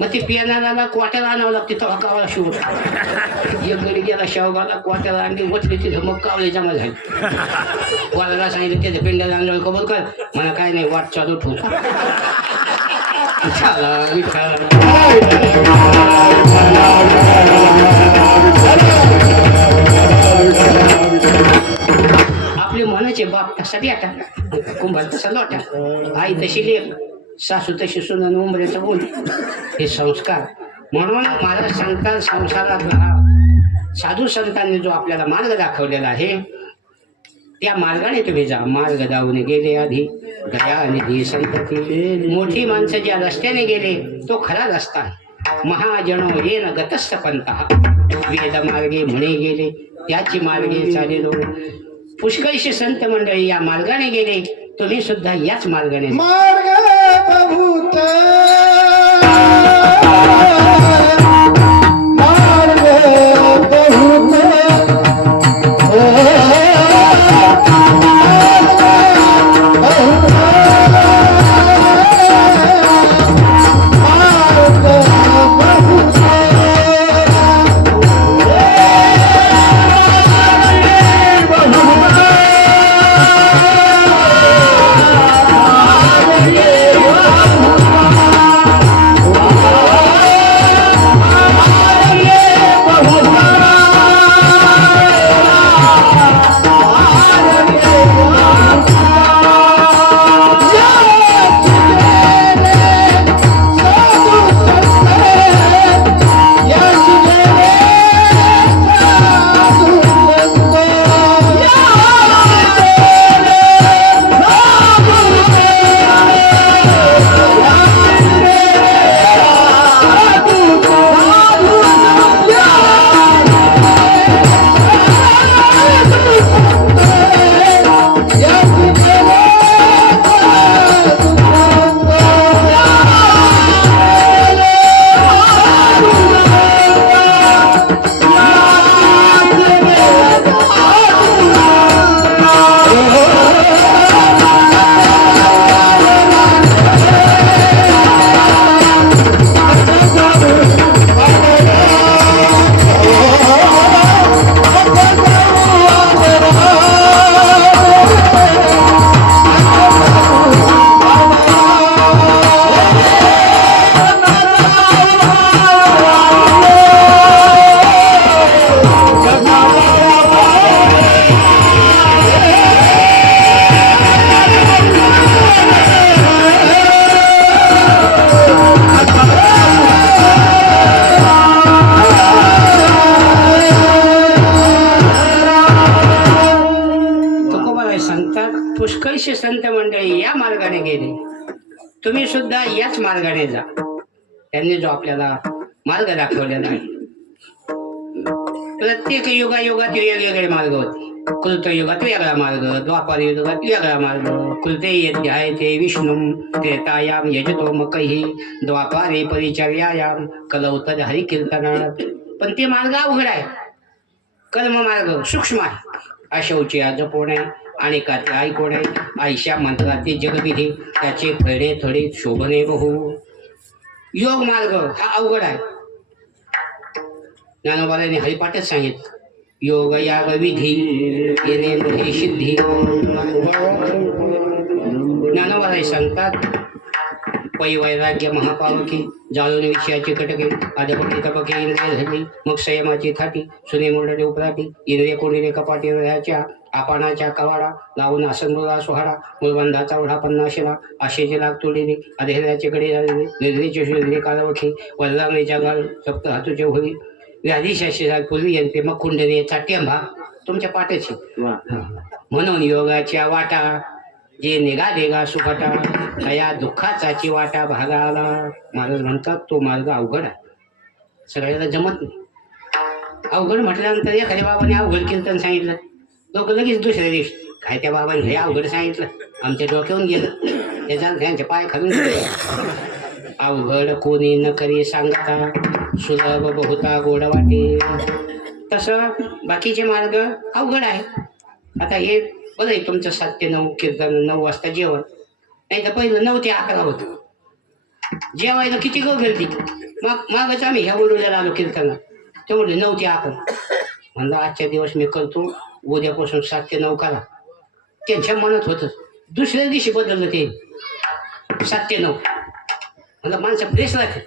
मग ते पियानाला क्वार्टर आणावं लागते तेव्हा कावळा शिव एक गडी गेला शेवगावला क्वार्टर आणली वचली तिथं मग कावळे जमा झाले वालाला सांगितलं त्याच्या पिंड्याला आणलं कबूल कर मला काय नाही वाट चालू ठेवू आपले मनाचे बाप तसा द्याटा कुंभार तसा लोटा आई तशी लेख सासू तशी सुनन उंबऱ्याचं बोल हे संस्कार म्हणून मला संत संसारातला साधू संतांनी जो आपल्याला मार्ग दाखवलेला आहे त्या मार्गाने तुम्ही जा मार्ग दावून गेले आधी दयानिधी संतती मोठी माणसं ज्या रस्त्याने गेले तो खरा रस्ता महाजनो येन गतस्थ पंथ वेद मार्गे म्हणे गेले त्याची मार्गे चालेलो पुष्कळशी संत मंडळी या मार्गाने गेले तुम्ही सुद्धा याच मार्गाने मार्ग प्रभूत मार्ग प्रभूत पुष्कळशी संत मंडळी या मार्गाने गेले तुम्ही सुद्धा याच मार्गाने जा त्यांनी जो आपल्याला मार्ग दाखवलेला आहे. प्रत्येक युगायुगात वेगवेगळे मार्ग होते. कृत युगात वेगळा मार्ग, द्वापार युगात वेगळा मार्ग. कृते यज्ञायते विष्णू त्रेतायाम यजतो मकैः द्वापारे परिचर्यायाम कलौतद हरिकीर्तनात. पण ते मार्ग अवघड आहे. कर्म मार्ग सूक्ष्म आहे. अशौच्या जपोणे अनेकाचे ऐकोणे आयशा मंत्राचे जगविधी त्याचे फळे थोडे शोभने बहु. योग मार्ग हा अवघड आहे. ज्ञानोबाने हरिपाठच सांगितलं. योग याग विधी येणे हे सिद्धी. ज्ञानोबाला सांगतात पै वैराग्य महापावकी जाळून विषयाची कटके आदपकी तपके इंद्रिय धरली मग संयमाची थाटी सुने मुरडे उपराटी इंद्रिय कोंडिले कपाटी हृदयाच्या आपानाच्या कवाडा लावून आसनोला सोहाडा मूळबंधाचा ओढा पन्नाशीला आशेचे लाग तोडलेले अधेऱ्याचे कडे झालेले निर्धीचे शुद्धी कालवखी वल्लांगणीच्या गाल सप्त हातूचे होळी व्याधीशाशी पूर्वी यंत्रे मग कुंडलीचा टेंभा तुमच्या पाठीची. म्हणून योगाच्या वाटा जे निघा देगा सुखाटा तया दुःखाचाची वाटा भागाला. महाराज म्हणतात तो मार्ग अवघड आहे. सगळ्याला जमत नाही. अवघड म्हटल्यानंतर एखाद्या बाबाने अवघड कीर्तन सांगितलं लोक लगेच दुसऱ्या दिवशी काय त्या बाबाने हे अवघड सांगितलं आमच्या डोक्यावरून गेलं त्याच्या त्यांचे पाय खालून अवघड कोणी न करी सांगता सुलभ बहुता गोड वाटे. तसं बाकीचे मार्ग अवघड आहे. आता हे बरं आहे तुमचं 7 ते 9 कीर्तन 9 वाजता जेवण नाही तर पहिलं 9 ते 11 होतं. जेवायला किती गो गर्दी. मग मागच आम्ही ह्या बोलवल्याला आलो कीर्तनात ते म्हणले 9 ते 11. म्हणलं आजच्या दिवस मी करतो उद्यापासून 7 ते 9 करा. त्यांच्या मनात होतं. दुसऱ्या दिवशी बदललं ते 7 ते 9. म्हणलं माणसं फ्रेश राहते.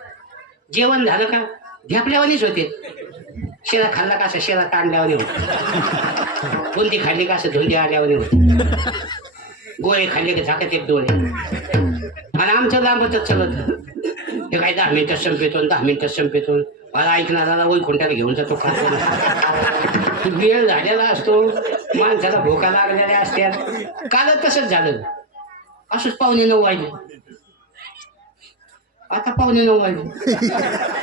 जेवण झालं का ध्यापल्यावानीच होते. शिरा खाल्ला का असं शिरा ताणल्यावानी होत. बुंदी खाल्ली का असं धुंदी आल्यावानी होत. गोळे खाल्ले का झाकत एक डोळे. आणि आमचं लांबतच चालत हे काय 10 मिनिटात संपेतो 10 मिनिटात संपेतो. मला ऐकणारा वैकुंठाला घेऊन जातो खातो. वेळ झालेला असतो माणसाला भोका लागलेल्या असत्यात. कालच तसंच झालं. असंच 8:45 वाजले. आता 8:45 वाजले.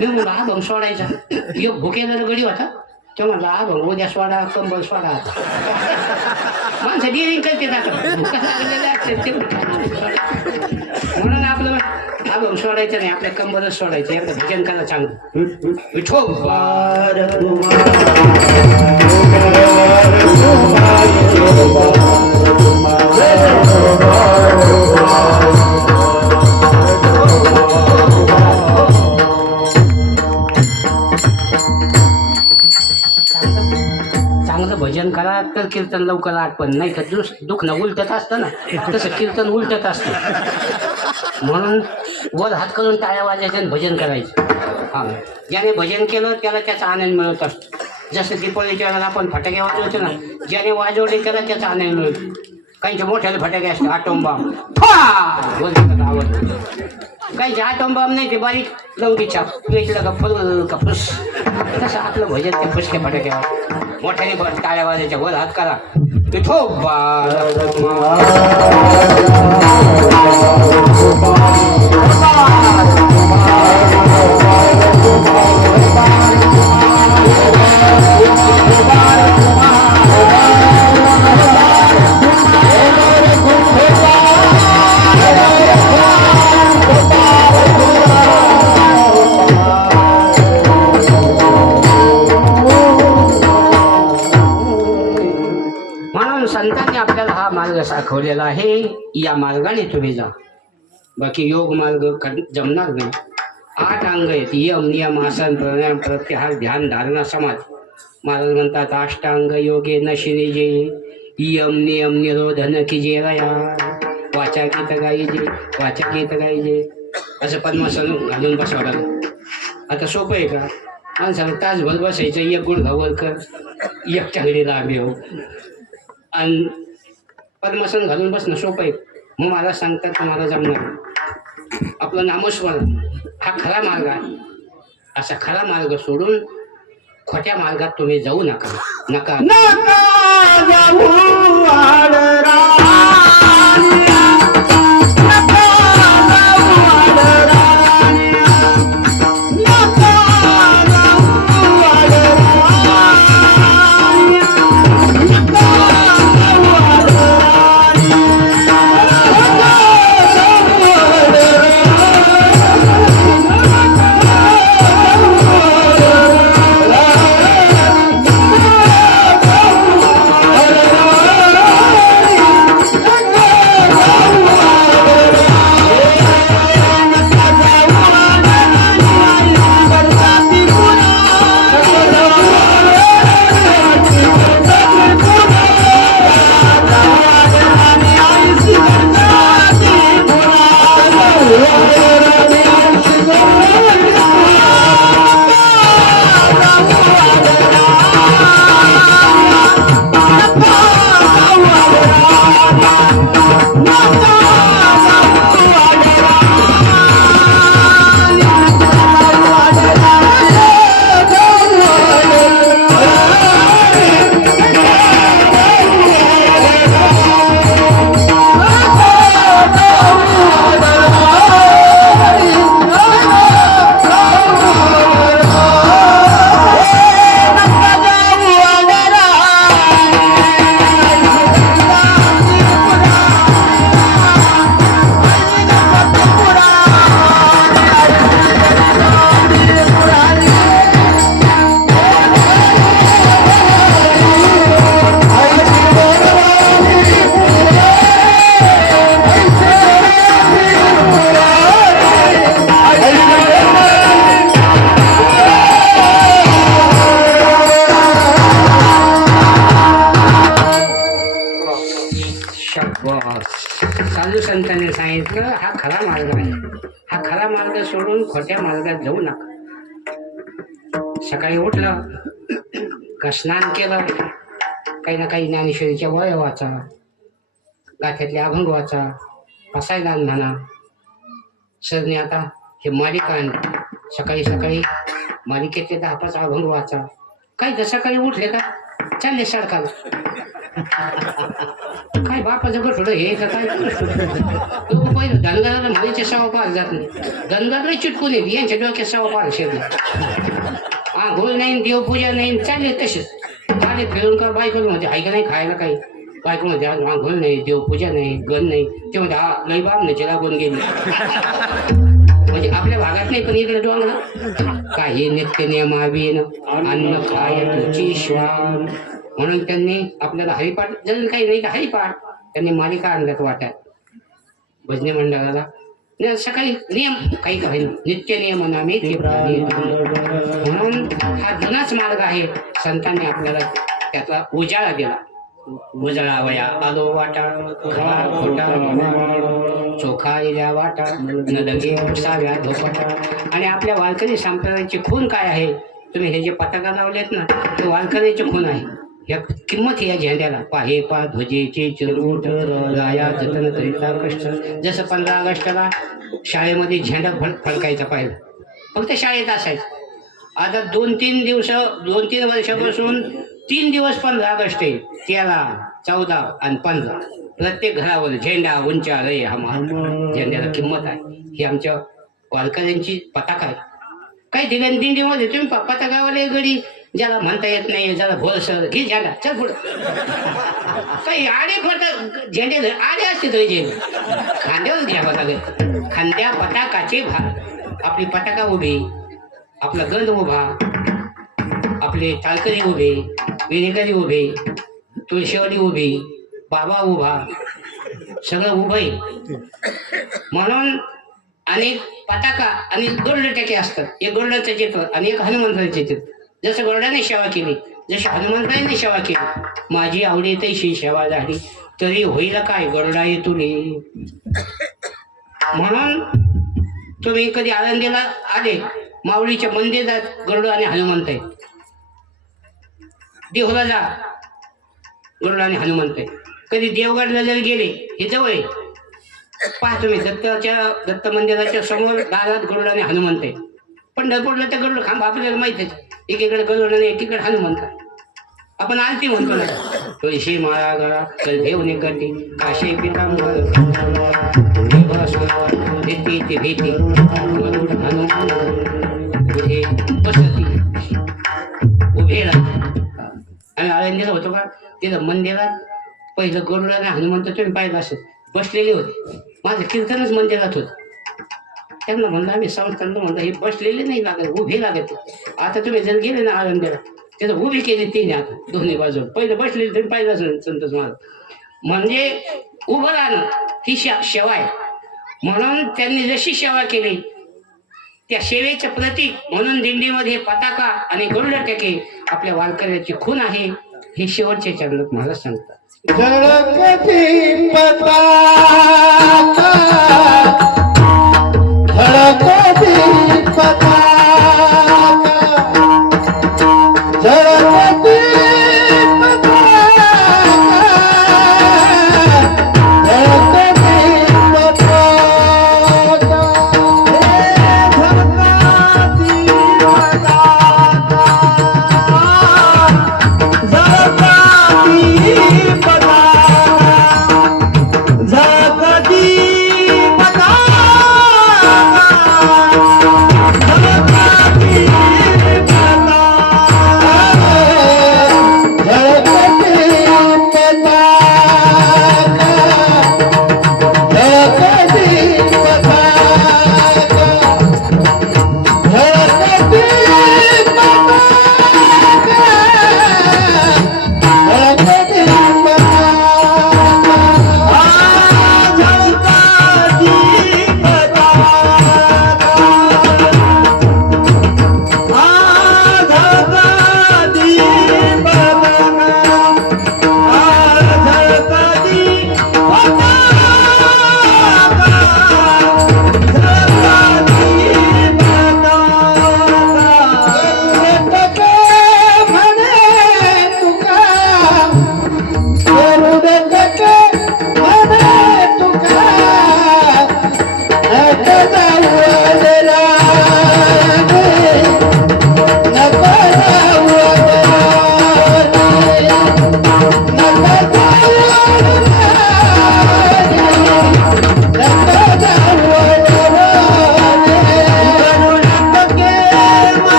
मी म्हणलं अभंग सोडायचा. एक भुकेला गडी होता तो म्हणला अभंग उद्या सोडा कंबल सोडा. माणसं डिरिंग करते आता भुका लागलेल्या असतात म्हणून आपलं अभंग सोडायचं नाही आपल्या कंबलच सोडायचं. एकदा भजन करा चांगलं. विठोबा चांगलं भजन करा तर कीर्तन लवकर आठवण नाही तर दुखणं उलटत असतं ना तसं कीर्तन उलटत असतं. म्हणून वर हात करून टाळ्या वाजायचं आणि भजन करायचं. हां ज्याने भजन केलं त्याला त्याचा आनंद मिळत असतो. जसं दीपावलीच्या वेळेला आपण फटाके वाजवतो ना ज्याने वाजवले त्याला त्याचा आनंद मिळतो. काहींचे मोठ्याला फटाके असते आटोंबाम आवडतं. काहींचे आटोंबाम नाही ते बारीक लवंगीच्या वेचलं का फुल का फुस. तसं आपलं भजन ते फुसके फटाक्यावर मोठ्याने टाळ्या वाजायच्या वर हात करा. विठोबा संतांनी आपल्याला हा मार्ग दाखवलेला आहे. या मार्गाने तुम्ही जा. बाकी योग मार्ग जमणार नाही. 8 अंग आहेत. यम नियम आसन प्राणायाम प्रत्याहार ध्यान धारणा समाधी. महाराज म्हणतात अष्टांग योगे नशिने जे यम नियम निरोधन की जे रया वाचा गीत गाईजे वाचा गीत गाईजे. असं पद्मासन घालून बसावं लागलं. आता सोपं आहे का माणसाला तासभर बसायचं. एक गुण घावर कर एक चांगली लाभ येऊ आणि पद्मासन घालून बसणं सोपं आहे. मग मला सांगतात तुम्हाला जमणार. आपलं नामस्मरण हा खरा मार्ग आहे. असा खरा मार्ग सोडून खोट्या मार्गात तुम्ही जाऊ नका. नका नका करून खोट्या मार्गात जाऊ नका. सकाळी उठलं का स्नान केलं, काही ना काही ज्ञानेश्वरीच्या वया वाचा, गाथ्यातले अभंग वाचा, बसायला म्हणा. सरने आता हे मालिका आणली, सकाळी सकाळी मालिकेतले 10-5 अभंग वाचा. काही तर सकाळी उठले का चालले सडकाला. काय बापाचं गठोडं हे का काय. लोक पहिलं धनगराला म्हणायचे सवा पार जात नाही, धनगरला चिटकून येते, यांच्या डोक्यात सवा पार शिरले. आंघोळ नाही, देवपूजा नाही, चालले तसेच. चाले फिरून का बायकोला म्हणते ऐका नाही खायला काही, बायको म्हणते आज आंघोळ नाही, देवपूजा नाही, गण नाही. ते म्हणते हा लई बामण्याची लागून गेली. म्हणजे आपल्या भागात नाही पण इकडे डोंगरा काही नित्य नियमावीन अन्न खाय तुझी श्वान. म्हणून त्यांनी आपल्याला हरिपाठ जर काही नाही तर हरिपाठ त्यांनी मालिका आणल्यात वाट्यात भजने मंडळाला. सकाळी नियम काही काही नित्य नियम नामे ते प्राणी. म्हणून हा जुनाच मार्ग आहे. संतांनी आपल्याला त्याचा उजाळा दिला. उजाळावया आलो वाटा खरा खोटा चोखाळलेल्या वाटा न लगे उसाव्या धोपटा. आणि आपल्या वारकरी संप्रदायाची खून काय आहे. तुम्ही हे जे पताका लावलेत ना ते वारकऱ्याची खून आहे. या किंमत या झेंड्याला पाहे पा ध्वजेचे चिरमुट राया जतन करीता कष्ट. जसं 15 ऑगस्टला शाळेमध्ये झेंडा फडकायचा पाहिजे, फक्त शाळेत असायचं. आता 2-3 वर्षापासून 3 दिवस 15 ऑगस्ट आहे. 13, 14 आणि 15 प्रत्येक घरावर झेंडा उंचा रे हमारा. झेंड्याला किंमत आहे. ही आमच्या वारकऱ्यांची पताका आहे. काही ठिकाणी दिंडीमध्ये तुम्ही पताकावाले गडी ज्याला म्हणता येत नाही, ज्याला भोळसर घे झेंडा चल पुढं. काही आडे खोट झेंडे आडे असते तो झेंडे खांद्यावर घ्यावा लागेल. खांद्या पताकाचे भार. आपली पताका उभी, आपला गंध उभा, आपले टाळकरी उभे, विनेकरी उभे, तुळशीवाडी उभी, बाबा उभा, सगळं उभं आहे. म्हणून अनेक पताका आणि गोल्डटाके असतात. एक गोल्डाचं चित्र आणि एक हनुमंताचं चित्र. जसं गोल्डाने सेवा केली, जशी हनुमंताने सेवा केली, माझी आवडी तैशी सेवा झाली तरी होईल काय गोल्डा ये तुले. म्हणून तुम्ही कधी आळंदीला आले, माऊलीच्या मंदिरात गरुड आणि हनुमंत आहे. देहूला जा, गरुड आणि हनुमंत आहे. कधी देवगडला जर गेले, हे जवळ आहे, पहा तुम्ही दत्त मंदिराच्या समोर दारात गरुड आणि हनुमंत आहे. पंढरपूरला तर गरुड खांब आपल्याला माहितीच, एकीकडे गरुड आणि एकीकडे हनुमंत. आपण आरती म्हणतो ना, तुळशी माळा गळा कल घेऊन करते काशे पितांबर भीती भीती गरुड हनुमान पुढे बसती उभे राहा. आम्ही आळंदीला होतो का, तिथं मंदिरात पहिलं गरुड आणि हनुमंत तुम्ही पाहिलं असेल बसलेले होते. माझं कीर्तनच मंदिरात होतं. त्यांना म्हणलं आम्ही संस्थांना म्हणलं हे बसलेले नाही लागत, उभे लागत. आता तुम्ही जर गेले ना आळंदीला, त्याचं उभी केली तिने आता दोन्ही बाजू. पहिलं बसलेली तुम्ही पाहिलं असेल संतोष महाराज. म्हणजे उभं राहणं ही सेवा आहे. म्हणून त्यांनी जशी सेवा केली त्या सेवेचं प्रतीक म्हणून दिंडीमध्ये पताका आणि गोल्डटाके आपल्या वारकऱ्याची खून आहे. हे शेवटचे चरणात मला सांगतात. झळकती पताका, झळकती पताका, झळकती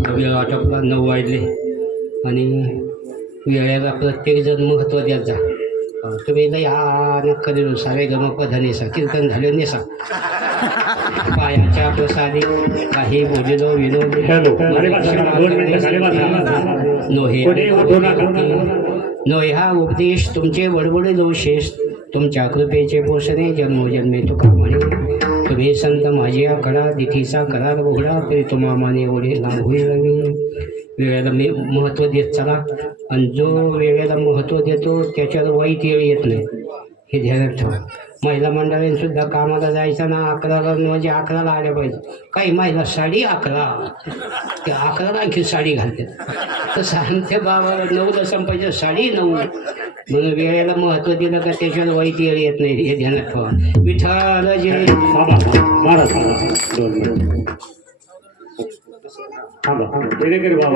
आपला वेळ आटोपला 9 वाजले आणि वेळेला प्रत्येक जण महत्त्व द्यात जा. तुम्ही लई हा करेल सारे गमप धनेसा कीर्तन झाले नेसा पायाच्या प्रसादी काही बोलिलो विनोद नोहे हा उपदेश तुमचे वडवडिलो शेष तुमच्या कृपेचे पोषणे जन्मोजन्मे तुका म्हणे. तुम्ही संत माझी करा दिठीचा करार उघडा तरी तुम्हा माने ओढे लांब होईल. वेळेला मी महत्त्व देत चला आणि जो वेळेला महत्त्व देतो त्याच्यावर वाईट वेळ येत नाही हे ध्यानात ठेवा. महिला मंडळींसुद्धा कामाला जायचं ना 11ला म्हणजे 11ला आल्या पाहिजे. काही महिला 11:30 ते 11ला आणखी साडी घालतात तर सांगते बाबा 9ला संपायचं 9:30 म्हणून वेळेला महत्त्व दिलं का त्याच्यावर वाईट वेळ येत नाही हे ध्यानात ठेवा. विठ्ठल जय बाबा महाराज 2 मिनिट थांबा. बाबा